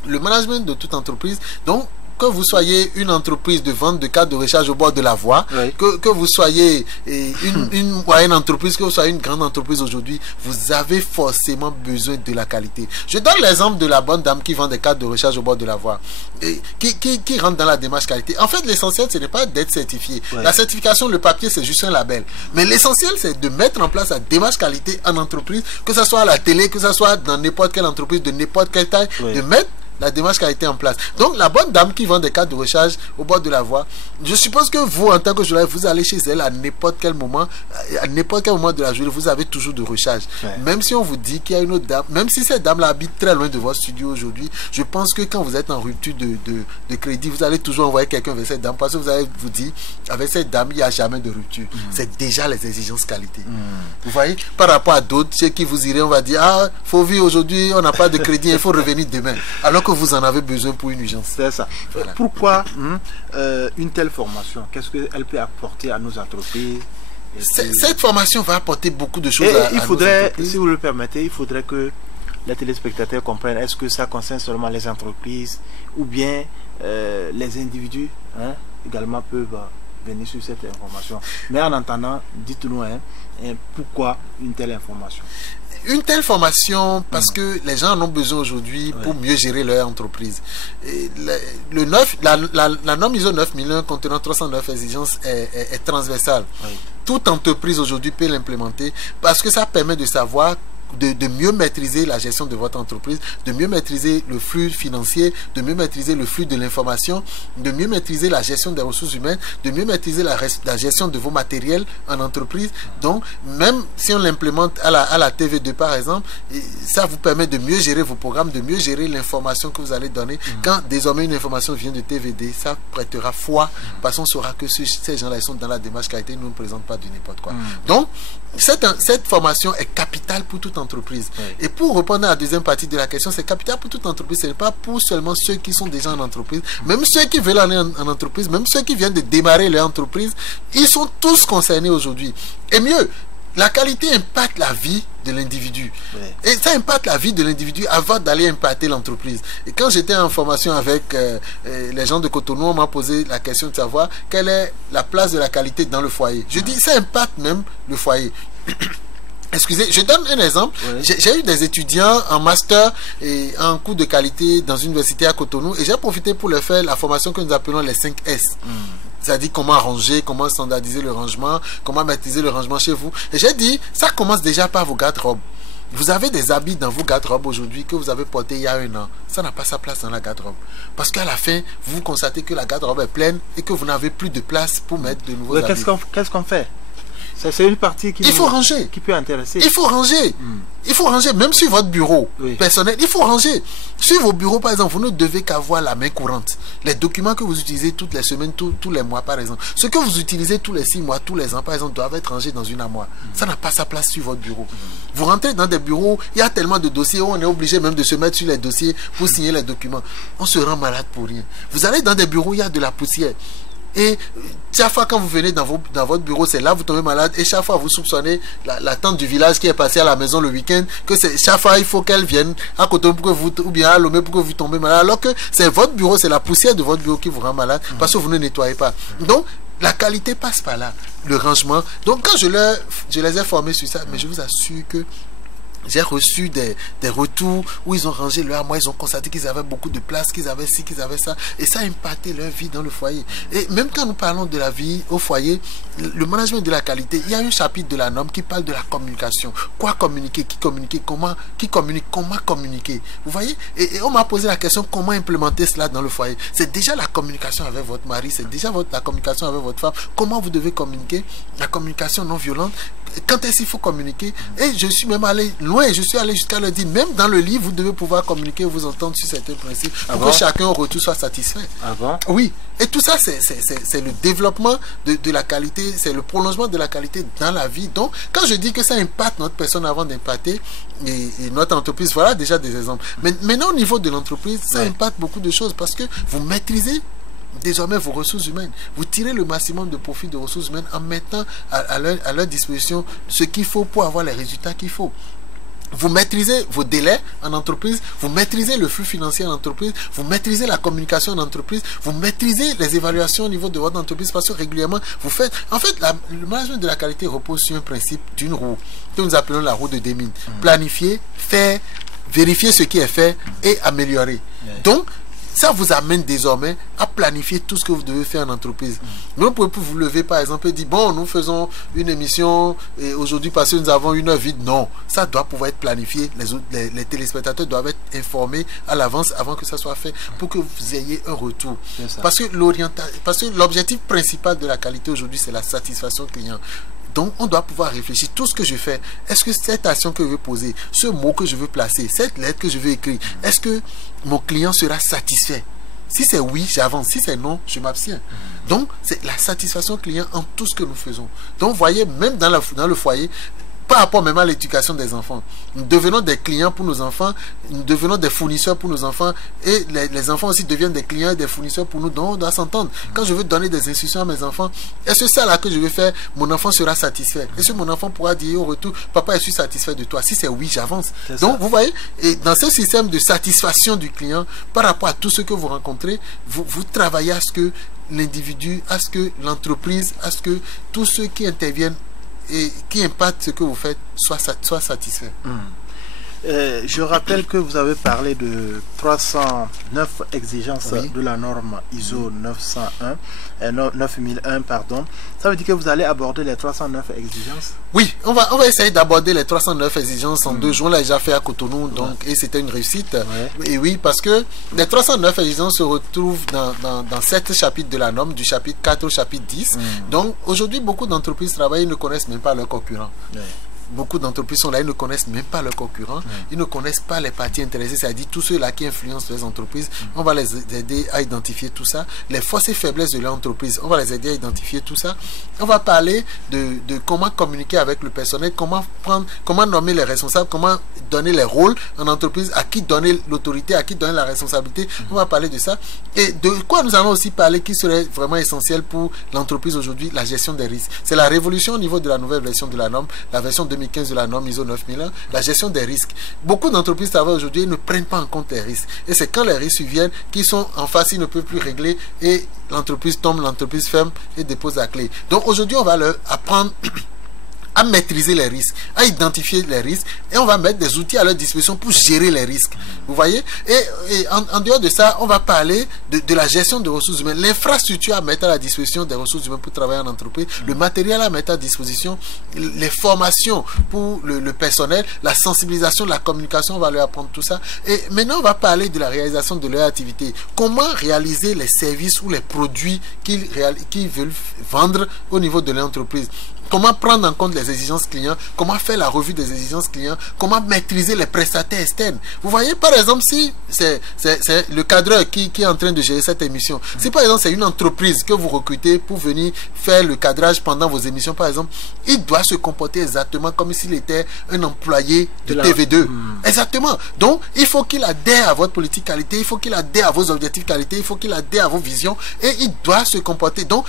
Le management de toute entreprise, donc que vous soyez une entreprise de vente de cartes de recharge au bord de la voie, que vous soyez une moyenne entreprise, que vous soyez une grande entreprise aujourd'hui, vous avez forcément besoin de la qualité. Je donne l'exemple de la bonne dame qui vend des cartes de recharge au bord de la voie, et qui rentre dans la démarche qualité. En fait, l'essentiel, ce n'est pas d'être certifié. La certification, le papier, c'est juste un label. Mais l'essentiel, c'est de mettre en place la démarche qualité en entreprise, que ce soit à la télé, que ce soit dans n'importe quelle entreprise, de n'importe quelle taille, de mettre la démarche qualité en place. Donc la bonne dame qui vend des cartes de recharge au bord de la voie, je suppose que vous, en tant que journaliste, vous allez chez elle à n'importe quel moment de la journée, vous avez toujours de recharge. Même si on vous dit qu'il y a une autre dame, même si cette dame là habite très loin de votre studio aujourd'hui, je pense que quand vous êtes en rupture de crédit, vous allez toujours envoyer quelqu'un vers cette dame, parce que vous allez vous dire, avec cette dame, il n'y a jamais de rupture. C'est déjà les exigences qualité. Vous voyez, par rapport à d'autres, ceux qui vous irez, on va dire, ah, faut vivre aujourd'hui, on n'a pas de crédit, il faut revenir demain. Alors que vous en avez besoin pour une urgence. C'est ça. Voilà. Pourquoi une telle formation? Qu'est-ce qu'elle peut apporter à nos entreprises? Cette formation va apporter beaucoup de choses à il faudrait, nos entreprises. si vous le permettez, il faudrait que les téléspectateurs comprennent, est-ce que ça concerne seulement les entreprises ou bien les individus également peuvent venir sur cette information. Mais en entendant, dites-nous pourquoi une telle information? Une telle formation, parce que les gens en ont besoin aujourd'hui pour mieux gérer leur entreprise. Et la norme ISO 9001 contenant 309 exigences est transversale. Toute entreprise aujourd'hui peut l'implémenter parce que ça permet de savoir de mieux maîtriser la gestion de votre entreprise, de mieux maîtriser le flux financier, de mieux maîtriser le flux de l'information, de mieux maîtriser la gestion des ressources humaines, de mieux maîtriser la gestion de vos matériels en entreprise. Donc, même si on l'implémente à la TV2 par exemple, ça vous permet de mieux gérer vos programmes, de mieux gérer l'information que vous allez donner. Quand désormais une information vient de TVD, ça prêtera foi, parce qu'on saura que ces gens-là sont dans la démarche qualité, nous ne présentent pas de n'importe quoi. Donc, cette formation est capitale pour toute entreprise. Et pour répondre à la deuxième partie de la question, c'est capital pour toute entreprise. Ce n'est pas pour seulement ceux qui sont déjà en entreprise. Même ceux qui veulent aller en entreprise, même ceux qui viennent de démarrer leur entreprise, ils sont tous concernés aujourd'hui. Et mieux, la qualité impacte la vie de l'individu. Et ça impacte la vie de l'individu avant d'aller impacter l'entreprise. Et quand j'étais en formation avec les gens de Cotonou, on m'a posé la question de savoir quelle est la place de la qualité dans le foyer. Je dis, ça impacte même le foyer. Excusez, je donne un exemple. J'ai eu des étudiants en master et en cours de qualité dans une université à Cotonou et j'ai profité pour leur faire la formation que nous appelons les 5 S. C'est-à-dire comment ranger, comment standardiser le rangement, comment maîtriser le rangement chez vous. Et j'ai dit, ça commence déjà par vos garde-robes. Vous avez des habits dans vos garde-robes aujourd'hui que vous avez portés il y a 1 an. Ça n'a pas sa place dans la garde-robe. Parce qu'à la fin, vous constatez que la garde-robe est pleine et que vous n'avez plus de place pour mettre de nouveaux habits. Qu'est-ce qu'on fait? C'est une partie qui, il faut ranger. Qui peut intéresser. Il faut ranger. Il faut ranger, même sur votre bureau personnel, il faut ranger. Sur vos bureaux, par exemple, vous ne devez qu'avoir la main courante. Les documents que vous utilisez toutes les semaines, tous les mois, par exemple. Ce que vous utilisez tous les 6 mois, tous les ans, par exemple, doivent être rangés dans une armoire. Ça n'a pas sa place sur votre bureau. Vous rentrez dans des bureaux, il y a tellement de dossiers, on est obligé même de se mettre sur les dossiers pour signer les documents. On se rend malade pour rien. Vous allez dans des bureaux, il y a de la poussière. Et chaque fois quand vous venez dans votre bureau, c'est là vous tombez malade. Et chaque fois vous soupçonnez la tante du village qui est passée à la maison le week-end, que chaque fois il faut qu'elle vienne à Cotonou pour que vous, ou bien à Lomé pour que vous tombez malade. Alors que c'est votre bureau, c'est la poussière de votre bureau qui vous rend malade parce que vous ne nettoyez pas. Donc la qualité passe par là, le rangement. Donc quand je les ai formés sur ça, mais je vous assure que j'ai reçu des retours où ils ont rangé leur armoire, ils ont constaté qu'ils avaient beaucoup de place, qu'ils avaient ci, qu'ils avaient ça, et ça a impacté leur vie dans le foyer. Et même quand nous parlons de la vie au foyer, le management de la qualité, il y a un chapitre de la norme qui parle de la communication. Quoi communiquer, qui communiquer, comment, qui communique, comment communiquer. Vous voyez? Et on m'a posé la question, comment implémenter cela dans le foyer? C'est déjà la communication avec votre mari, c'est déjà la communication avec votre femme. Comment vous devez communiquer? La communication non violente. Quand est-ce qu'il faut communiquer? Et je suis même allé loin, je suis allé jusqu'à le dire, même dans le livre, vous devez pouvoir communiquer, vous entendre sur certains principes pour que chacun au retour soit satisfait. Ah bon? Oui. Et tout ça, c'est le développement de la qualité, c'est le prolongement de la qualité dans la vie. Donc, quand je dis que ça impacte notre personne avant d'impacter et notre entreprise, voilà déjà des exemples. Mais maintenant, au niveau de l'entreprise, ça impacte beaucoup de choses parce que vous maîtrisez désormais vos ressources humaines. Vous tirez le maximum de profit de ressources humaines en mettant à leur disposition ce qu'il faut pour avoir les résultats qu'il faut. Vous maîtrisez vos délais en entreprise, vous maîtrisez le flux financier en entreprise, vous maîtrisez la communication en entreprise, vous maîtrisez les évaluations au niveau de votre entreprise parce que régulièrement vous faites... En fait, le management de la qualité repose sur un principe d'une roue que nous appelons la roue de Deming. Planifier, faire, vérifier ce qui est fait et améliorer. Donc, ça vous amène désormais à planifier tout ce que vous devez faire en entreprise. Vous ne pouvez plus vous lever par exemple et dire bon, nous faisons une émission et aujourd'hui parce que nous avons une heure vide. Non, ça doit pouvoir être planifié. Les téléspectateurs doivent être informés à l'avance avant que ça soit fait pour que vous ayez un retour. Parce que l'objectif principal de la qualité aujourd'hui, c'est la satisfaction client. Donc, on doit pouvoir réfléchir. Tout ce que je fais, est-ce que cette action que je veux poser, ce mot que je veux placer, cette lettre que je veux écrire, est-ce que mon client sera satisfait? Si c'est oui, j'avance. Si c'est non, je m'abstiens. Donc, c'est la satisfaction client en tout ce que nous faisons. Donc, vous voyez, même dans le foyer, par rapport même à l'éducation des enfants. Nous devenons des clients pour nos enfants, nous devenons des fournisseurs pour nos enfants et les enfants aussi deviennent des clients et des fournisseurs pour nous. Donc on doit s'entendre. Quand je veux donner des instructions à mes enfants, est-ce que ça là que je vais faire, mon enfant sera satisfait? Est-ce que mon enfant pourra dire au retour, papa, je suis satisfait de toi? Si c'est oui, j'avance. Donc vous voyez, et dans ce système de satisfaction du client, par rapport à tout ce que vous rencontrez, vous travaillez à ce que l'individu, à ce que l'entreprise, à ce que tous ceux qui interviennent et qui impacte ce que vous faites soit satisfait. Je rappelle que vous avez parlé de 309 exigences de la norme ISO 9001, pardon. Ça veut dire que vous allez aborder les 309 exigences? Oui, on va essayer d'aborder les 309 exigences en 2 jours. On l'a déjà fait à Cotonou, donc, et c'était une réussite. Et oui, parce que les 309 exigences se retrouvent dans 7 chapitres de la norme, du chapitre 4 au chapitre 10. Donc aujourd'hui, beaucoup d'entreprises travaillent et ne connaissent même pas leurs concurrents. Beaucoup d'entreprises sont là, ils ne connaissent même pas leurs concurrents, ils ne connaissent pas les parties intéressées, c'est-à-dire tous ceux-là qui influencent les entreprises. On va les aider à identifier tout ça, les forces et faiblesses de leur entreprise, on va les aider à identifier tout ça. On va parler de comment communiquer avec le personnel, comment nommer les responsables, comment donner les rôles en entreprise, à qui donner l'autorité, à qui donner la responsabilité. On va parler de ça. Et de quoi nous allons aussi parler qui serait vraiment essentiel pour l'entreprise aujourd'hui, la gestion des risques. C'est la révolution au niveau de la nouvelle version de la norme, la version 2015 de la norme ISO 9001, la gestion des risques. Beaucoup d'entreprises travaillent aujourd'hui et ne prennent pas en compte les risques. Et c'est quand les risques viennent qu'ils sont en face, ils ne peuvent plus régler et l'entreprise tombe, l'entreprise ferme et dépose la clé. Donc aujourd'hui, on va leur apprendre à maîtriser les risques, à identifier les risques et on va mettre des outils à leur disposition pour gérer les risques. Vous voyez? Et en dehors de ça, on va parler de la gestion des ressources humaines, l'infrastructure à mettre à la disposition des ressources humaines pour travailler en entreprise, le matériel à mettre à disposition, les formations pour le personnel, la sensibilisation, la communication, on va leur apprendre tout ça. Et maintenant, on va parler de la réalisation de leur activité. Comment réaliser les services ou les produits qu'ils veulent vendre au niveau de l'entreprise. comment prendre en compte les exigences clients, comment faire la revue des exigences clients, comment maîtriser les prestataires externes. Vous voyez, par exemple, si c'est le cadreur qui est en train de gérer cette émission, si par exemple c'est une entreprise que vous recrutez pour venir faire le cadrage pendant vos émissions, par exemple, il doit se comporter exactement comme s'il était un employé de TV2. Exactement. Donc, il faut qu'il adhère à votre politique qualité, il faut qu'il adhère à vos objectifs qualité, il faut qu'il adhère à vos visions et il doit se comporter. Donc,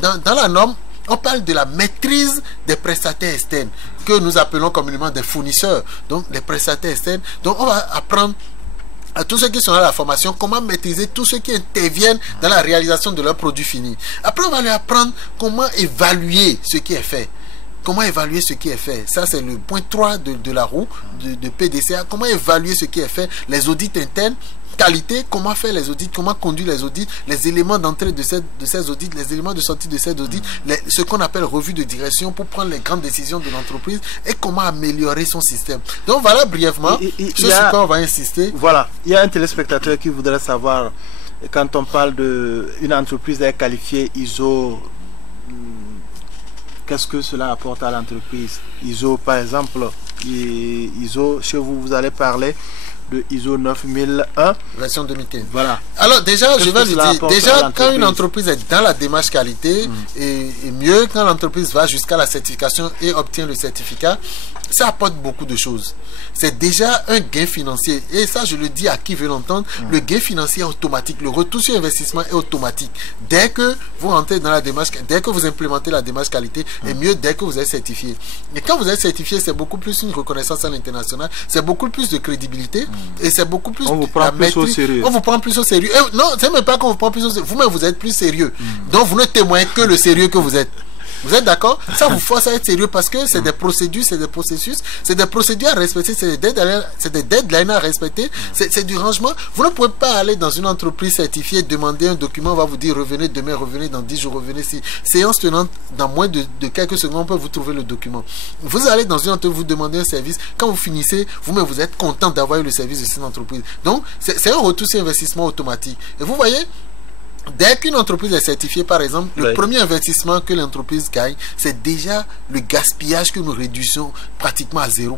dans la norme, on parle de la maîtrise des prestataires externes que nous appelons communément des fournisseurs. Donc, les prestataires externes. Donc, on va apprendre à tous ceux qui sont à la formation comment maîtriser tous ceux qui interviennent dans la réalisation de leurs produits finis. Après, on va leur apprendre comment évaluer ce qui est fait. Comment évaluer ce qui est fait? Ça, c'est le point 3 de la roue de PDCA. Comment évaluer ce qui est fait? Les audits internes, qualité, comment faire les audits, comment conduire les audits, les éléments d'entrée de ces audits, les éléments de sortie de ces audits, ce qu'on appelle revue de direction pour prendre les grandes décisions de l'entreprise et comment améliorer son système. Donc voilà brièvement sur quoi on va insister. Voilà, il y a un téléspectateur qui voudrait savoir, quand on parle d'une entreprise qualifiée ISO, qu'est-ce que cela apporte à l'entreprise? ISO, par exemple, ISO, chez vous, vous allez parler de ISO 9001. Version 2015. Voilà. Alors déjà, je vais lui dire, déjà quand une entreprise est dans la démarche qualité, et mieux quand l'entreprise va jusqu'à la certification et obtient le certificat, ça apporte beaucoup de choses. C'est déjà un gain financier. Et ça, je le dis à qui veut l'entendre, le gain financier est automatique. Le retour sur investissement est automatique. Dès que vous rentrez dans la démarche, dès que vous implémentez la démarche qualité, et mieux dès que vous êtes certifié. Et quand vous êtes certifié, c'est beaucoup plus une reconnaissance à l'international, c'est beaucoup plus de crédibilité, et c'est beaucoup plus... On vous prend plus au sérieux. On vous prend plus au sérieux. Et non, c'est même pas qu'on vous prend plus au sérieux. Vous-même, vous êtes plus sérieux. Donc, vous ne témoignez que le sérieux que vous êtes. Vous êtes d'accord? Ça vous force à être sérieux parce que c'est des procédures, c'est des processus, c'est des procédures à respecter, c'est des deadlines à respecter, c'est du rangement. Vous ne pouvez pas aller dans une entreprise certifiée, demander un document, on va vous dire revenez demain, revenez dans 10 jours, revenez si. Séance tenante, dans moins de quelques secondes, on peut vous trouver le document. Vous allez dans une entreprise, vous demandez un service, quand vous finissez, vous-même vous êtes content d'avoir eu le service de cette entreprise. Donc, c'est un retour sur investissement automatique. Et vous voyez, dès qu'une entreprise est certifiée, par exemple, le premier investissement que l'entreprise gagne, c'est déjà le gaspillage que nous réduisons pratiquement à 0%.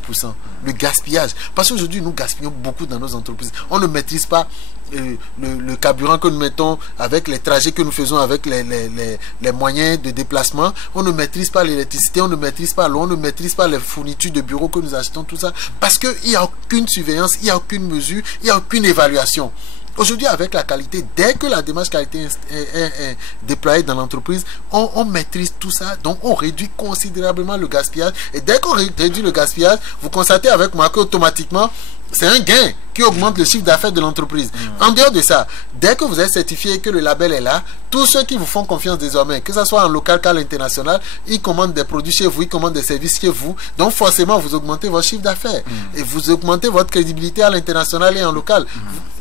Le gaspillage. Parce qu'aujourd'hui, nous gaspillons beaucoup dans nos entreprises. On ne maîtrise pas le carburant que nous mettons avec les trajets que nous faisons avec les moyens de déplacement. On ne maîtrise pas l'électricité, on ne maîtrise pas l'eau, on ne maîtrise pas les fournitures de bureaux que nous achetons, tout ça. Parce qu'il n'y a aucune surveillance, il n'y a aucune mesure, il n'y a aucune évaluation. Aujourd'hui, avec la qualité, dès que la démarche qualité est déployée dans l'entreprise, on maîtrise tout ça. Donc, on réduit considérablement le gaspillage. Et dès qu'on réduit le gaspillage, vous constatez avec moi qu'automatiquement, c'est un gain qui augmente le chiffre d'affaires de l'entreprise. En dehors de ça, dès que vous êtes certifié et que le label est là, tous ceux qui vous font confiance désormais, que ce soit en local qu'à l'international, ils commandent des produits chez vous, ils commandent des services chez vous. Donc forcément, vous augmentez votre chiffre d'affaires. Et vous augmentez votre crédibilité à l'international et en local.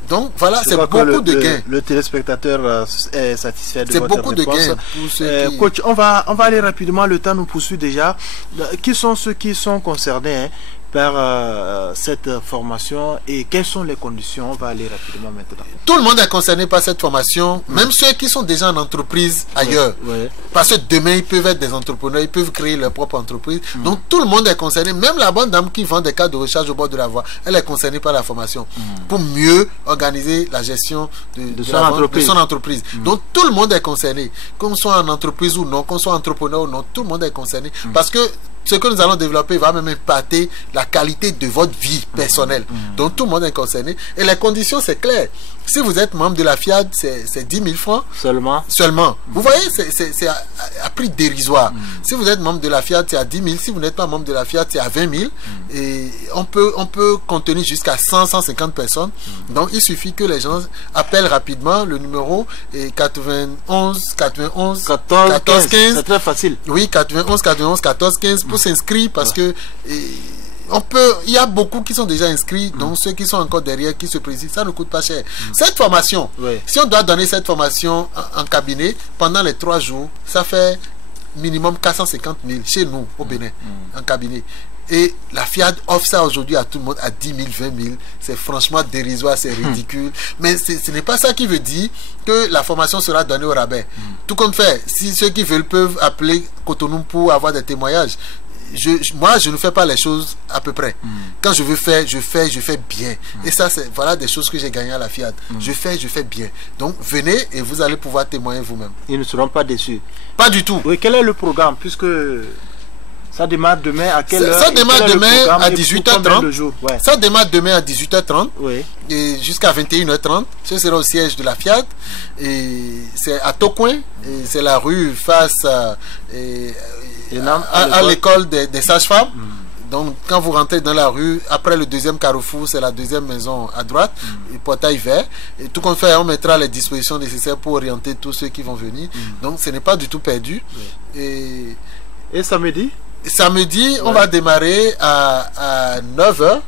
Donc voilà, c'est beaucoup de gains. Le téléspectateur est satisfait de votre réponse. C'est beaucoup de gains. Coach, on va aller rapidement, le temps nous poursuit déjà. Qui sont ceux qui sont concernés par cette formation et quelles sont les conditions? On va aller rapidement maintenant. Tout le monde est concerné par cette formation, même ceux qui sont déjà en entreprise ailleurs. Parce que demain, ils peuvent être des entrepreneurs, ils peuvent créer leur propre entreprise. Donc tout le monde est concerné, même la bonne dame qui vend des cartes de recharge au bord de la voie, elle est concernée par la formation pour mieux organiser la gestion de son entreprise. Donc tout le monde est concerné, qu'on soit en entreprise ou non, qu'on soit entrepreneur ou non, tout le monde est concerné. Parce que ce que nous allons développer va même impacter la qualité de votre vie personnelle. Donc tout le monde est concerné. Et les conditions, c'est clair. Si vous êtes membre de la FIAD, c'est 10 000 francs. Seulement. Vous voyez, c'est à prix dérisoire. Si vous êtes membre de la FIAD, c'est à 10 000. Si vous n'êtes pas membre de la FIAD, c'est à 20 000. Et on peut contenir jusqu'à 150 personnes. Donc il suffit que les gens appellent rapidement. Le numéro est 91 14 15. C'est très facile. Oui, 91 14 15 pour s'inscrire parce que il y a beaucoup qui sont déjà inscrits, donc ceux qui sont encore derrière, qui se précisent, ça ne coûte pas cher. Cette formation, si on doit donner cette formation en cabinet, pendant les 3 jours, ça fait minimum 450 000 chez nous, au Bénin, en cabinet. Et la FIAD offre ça aujourd'hui à tout le monde à 10 000, 20 000. C'est franchement dérisoire, c'est ridicule. Mais ce n'est pas ça qui veut dire que la formation sera donnée au rabais. Tout compte fait, si ceux qui veulent peuvent appeler Cotonou pour avoir des témoignages. Moi, je ne fais pas les choses à peu près. Quand je veux faire, je fais bien. Et ça, c'est voilà des choses que j'ai gagnées à la FIAD. Je fais bien. Donc, venez et vous allez pouvoir témoigner vous-même. Ils ne seront pas déçus. Pas du tout. Oui, quel est le programme? Puisque ça démarre demain à quelle heure? Ça démarre demain à 18h30. Ouais. Ça démarre demain à 18h30. Oui. Et jusqu'à 21h30. Ce sera au siège de la FIAD. Et c'est à Tocoin. Et c'est la rue face à l'école des sages-femmes. Donc, quand vous rentrez dans la rue, après le deuxième carrefour, c'est la deuxième maison à droite, le portail vert. Et tout compte fait, on mettra les dispositions nécessaires pour orienter tous ceux qui vont venir. Donc, ce n'est pas du tout perdu. Et samedi? Samedi, on va démarrer à 9h30.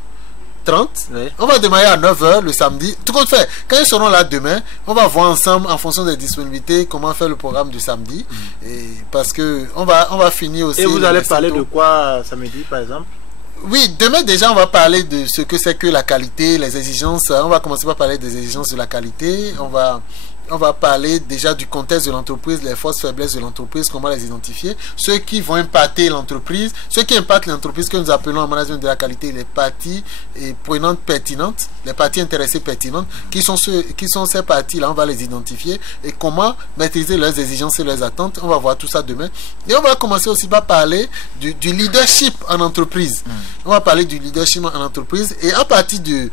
Oui. On va démarrer à 9h le samedi. Tout compte fait, quand ils seront là demain, on va voir ensemble, en fonction des disponibilités, comment faire le programme du samedi. Et parce que on va finir aussi. Et vous allez parler de quoi samedi, par exemple? Oui, demain déjà, on va parler de ce que c'est que la qualité, les exigences. On va commencer par parler des exigences de la qualité. On va parler déjà du contexte de l'entreprise, les forces faiblesses de l'entreprise, comment les identifier, ceux qui vont impacter l'entreprise, ceux qui impactent l'entreprise que nous appelons en management de la qualité les parties prenantes pertinentes, les parties intéressées pertinentes, qui sont ces parties-là, on va les identifier et comment maîtriser leurs exigences et leurs attentes. On va voir tout ça demain. Et on va commencer aussi par parler du leadership en entreprise. On va parler du leadership en entreprise et à partir du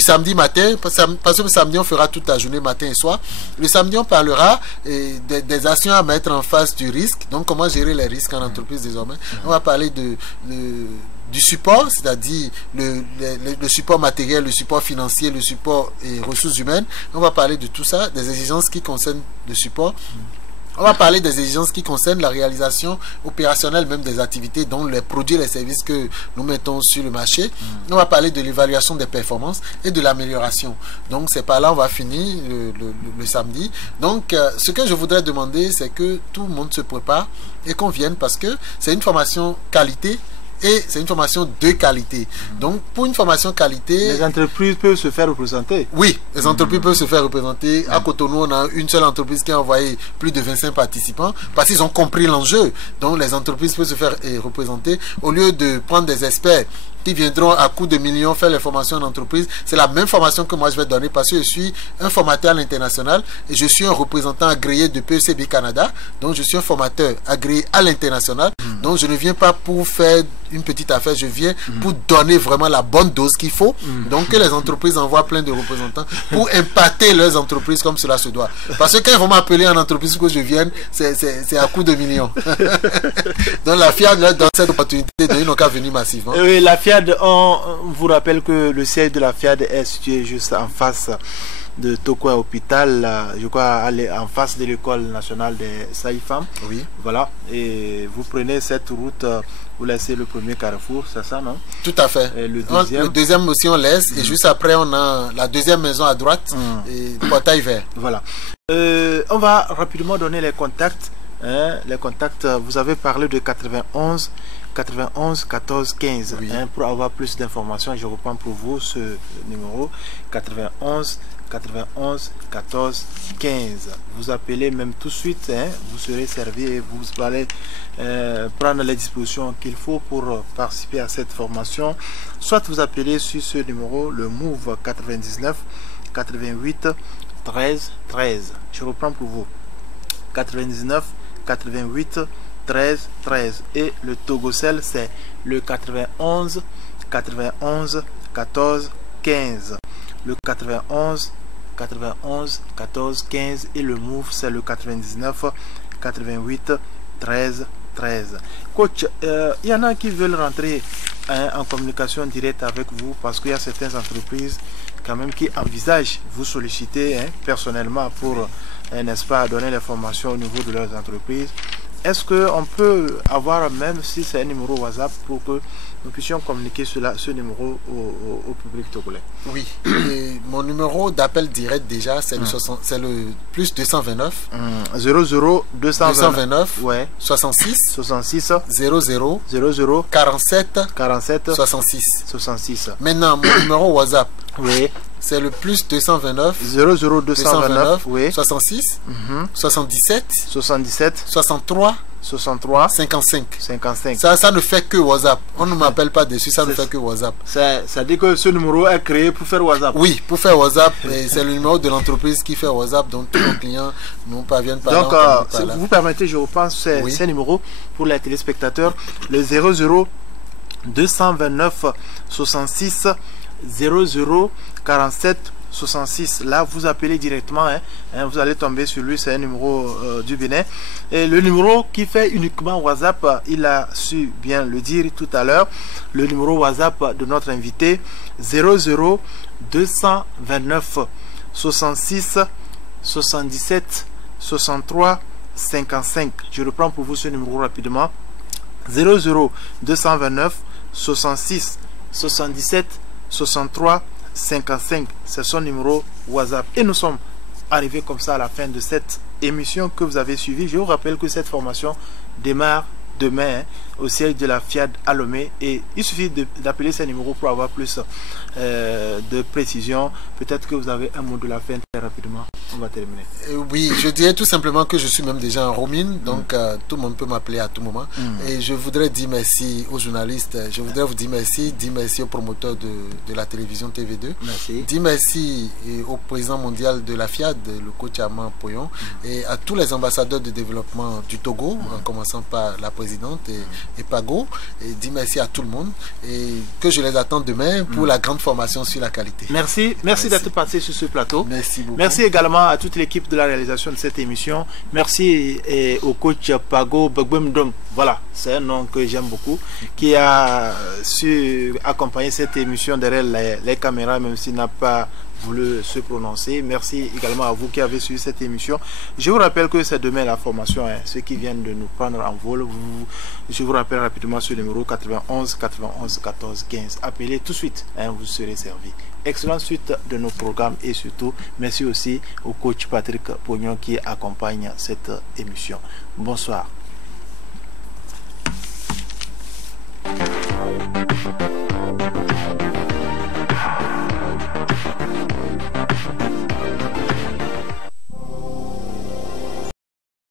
samedi matin, parce que le samedi on fera toute la journée matin et soir. Le samedi on parlera des actions à mettre en face du risque, donc comment gérer les risques en entreprise désormais. On va parler du support, c'est-à-dire le support matériel, le support financier, le support et ressources humaines. On va parler de tout ça, des exigences qui concernent le support. On va parler des exigences qui concernent la réalisation opérationnelle même des activités, dont les produits et les services que nous mettons sur le marché. On va parler de l'évaluation des performances et de l'amélioration. Donc c'est par là on va finir le samedi. Donc ce que je voudrais demander, c'est que tout le monde se prépare et qu'on vienne parce que c'est une formation qualité. Et c'est une formation de qualité. Donc, pour une formation qualité... Les entreprises peuvent se faire représenter. Oui, les entreprises peuvent se faire représenter. À Cotonou, on a une seule entreprise qui a envoyé plus de 25 participants parce qu'ils ont compris l'enjeu. Donc, les entreprises peuvent se faire représenter. Au lieu de prendre des experts qui viendront à coût de millions faire les formations en entreprise, c'est la même formation que moi je vais donner parce que je suis un formateur à l'international et je suis un représentant agréé de PECB Canada. Donc, je suis un formateur agréé à l'international. Donc, je ne viens pas pour faire une petite affaire, je viens pour donner vraiment la bonne dose qu'il faut. Donc, que les entreprises envoient plein de représentants pour impacter leurs entreprises comme cela se doit. Parce que quand ils vont m'appeler en entreprise pour que je vienne, c'est à coût de millions. Donc, la FIAD leur donne cette opportunité, ils n'ont qu'à venir massivement. Oui, la FIAD, on vous rappelle que le siège de la FIAD est situé juste en face de Tocoin Hôpital, je crois, en face de l'école nationale des sages-femmes. Oui. Voilà. Et vous prenez cette route, vous laissez le premier carrefour, c'est ça, non? Tout à fait. Et le deuxième aussi, on laisse. Et juste après, on a la deuxième maison à droite et le portail vert. Voilà. On va rapidement donner les contacts. Les contacts, vous avez parlé de 91 14 15. Oui. Pour avoir plus d'informations, je reprends pour vous ce numéro 91 14 15. Vous appelez même tout de suite, vous serez servi et vous allez prendre les dispositions qu'il faut pour participer à cette formation. Soit vous appelez sur ce numéro le MOVE 99 88 13 13. Je reprends pour vous 99 88 13 13 et le Togocel c'est le 91 14 15. Le 91 14 15 et le MOVE c'est le 99 88 13 13. Coach, il y en a qui veulent rentrer en communication directe avec vous parce qu'il y a certaines entreprises quand même qui envisagent vous solliciter personnellement pour, n'est-ce pas, donner les formations au niveau de leurs entreprises. Est-ce qu'on peut avoir, même si c'est un numéro WhatsApp, pour que nous puissions communiquer ce numéro au public togolais. Oui, et mon numéro d'appel direct déjà, c'est le plus 229 00 229 ouais. 66 00 47 66. Maintenant, mon numéro WhatsApp. Oui. C'est le plus 229 00 229 oui. 66 77 63 55. Ça ne fait que WhatsApp. On ne m'appelle pas dessus, ça ne fait que WhatsApp. Ça dit que ce numéro est créé pour faire WhatsApp. Oui, pour faire WhatsApp. C'est le numéro de l'entreprise qui fait WhatsApp, donc tous nos clients nous parviennent par donc, si vous permettez, je reprends ces numéros pour les téléspectateurs. Le 00 229 66 00 47 66. Là, vous appelez directement, vous allez tomber sur lui, c'est un numéro du Bénin. Et le numéro qui fait uniquement WhatsApp, il a su bien le dire tout à l'heure. Le numéro WhatsApp de notre invité, 00 229 66 77 63 55. Je reprends pour vous ce numéro rapidement. 00 229 66 77 63 55, c'est son numéro WhatsApp. Et nous sommes arrivés comme ça à la fin de cette émission que vous avez suivie. Je vous rappelle que cette formation démarre demain au siège de la FIAD à Lomé, et il suffit d'appeler ces numéros pour avoir plus de précision. Peut-être que vous avez un mot de la fin très rapidement. On va terminer. Oui, je dirais tout simplement que je suis même déjà en roaming, donc tout le monde peut m'appeler à tout moment. Et je voudrais dire merci aux journalistes, je voudrais vous dire merci aux promoteurs de la télévision TV2. Merci. Dire merci au président mondial de la FIAD, le coach Armand Poyon, et à tous les ambassadeurs de développement du Togo, en commençant par la présidente et Pago, et dire merci à tout le monde, et que je les attends demain pour la grande formation sur la qualité. Merci d'être passé sur ce plateau. Merci beaucoup. Merci également à toute l'équipe de la réalisation de cette émission. Merci au coach Pago Begbemdom. Voilà, c'est un nom que j'aime beaucoup, qui a su accompagner cette émission derrière les caméras, même s'il n'a pas voulu se prononcer. Merci également à vous qui avez suivi cette émission. Je vous rappelle que c'est demain la formation, ceux qui viennent de nous prendre en vol. Je vous rappelle rapidement sur le numéro 91 91 14 15. Appelez tout de suite, vous serez servi. Excellente suite de nos programmes, et surtout merci aussi au coach Patrick Pognon qui accompagne cette émission. Bonsoir.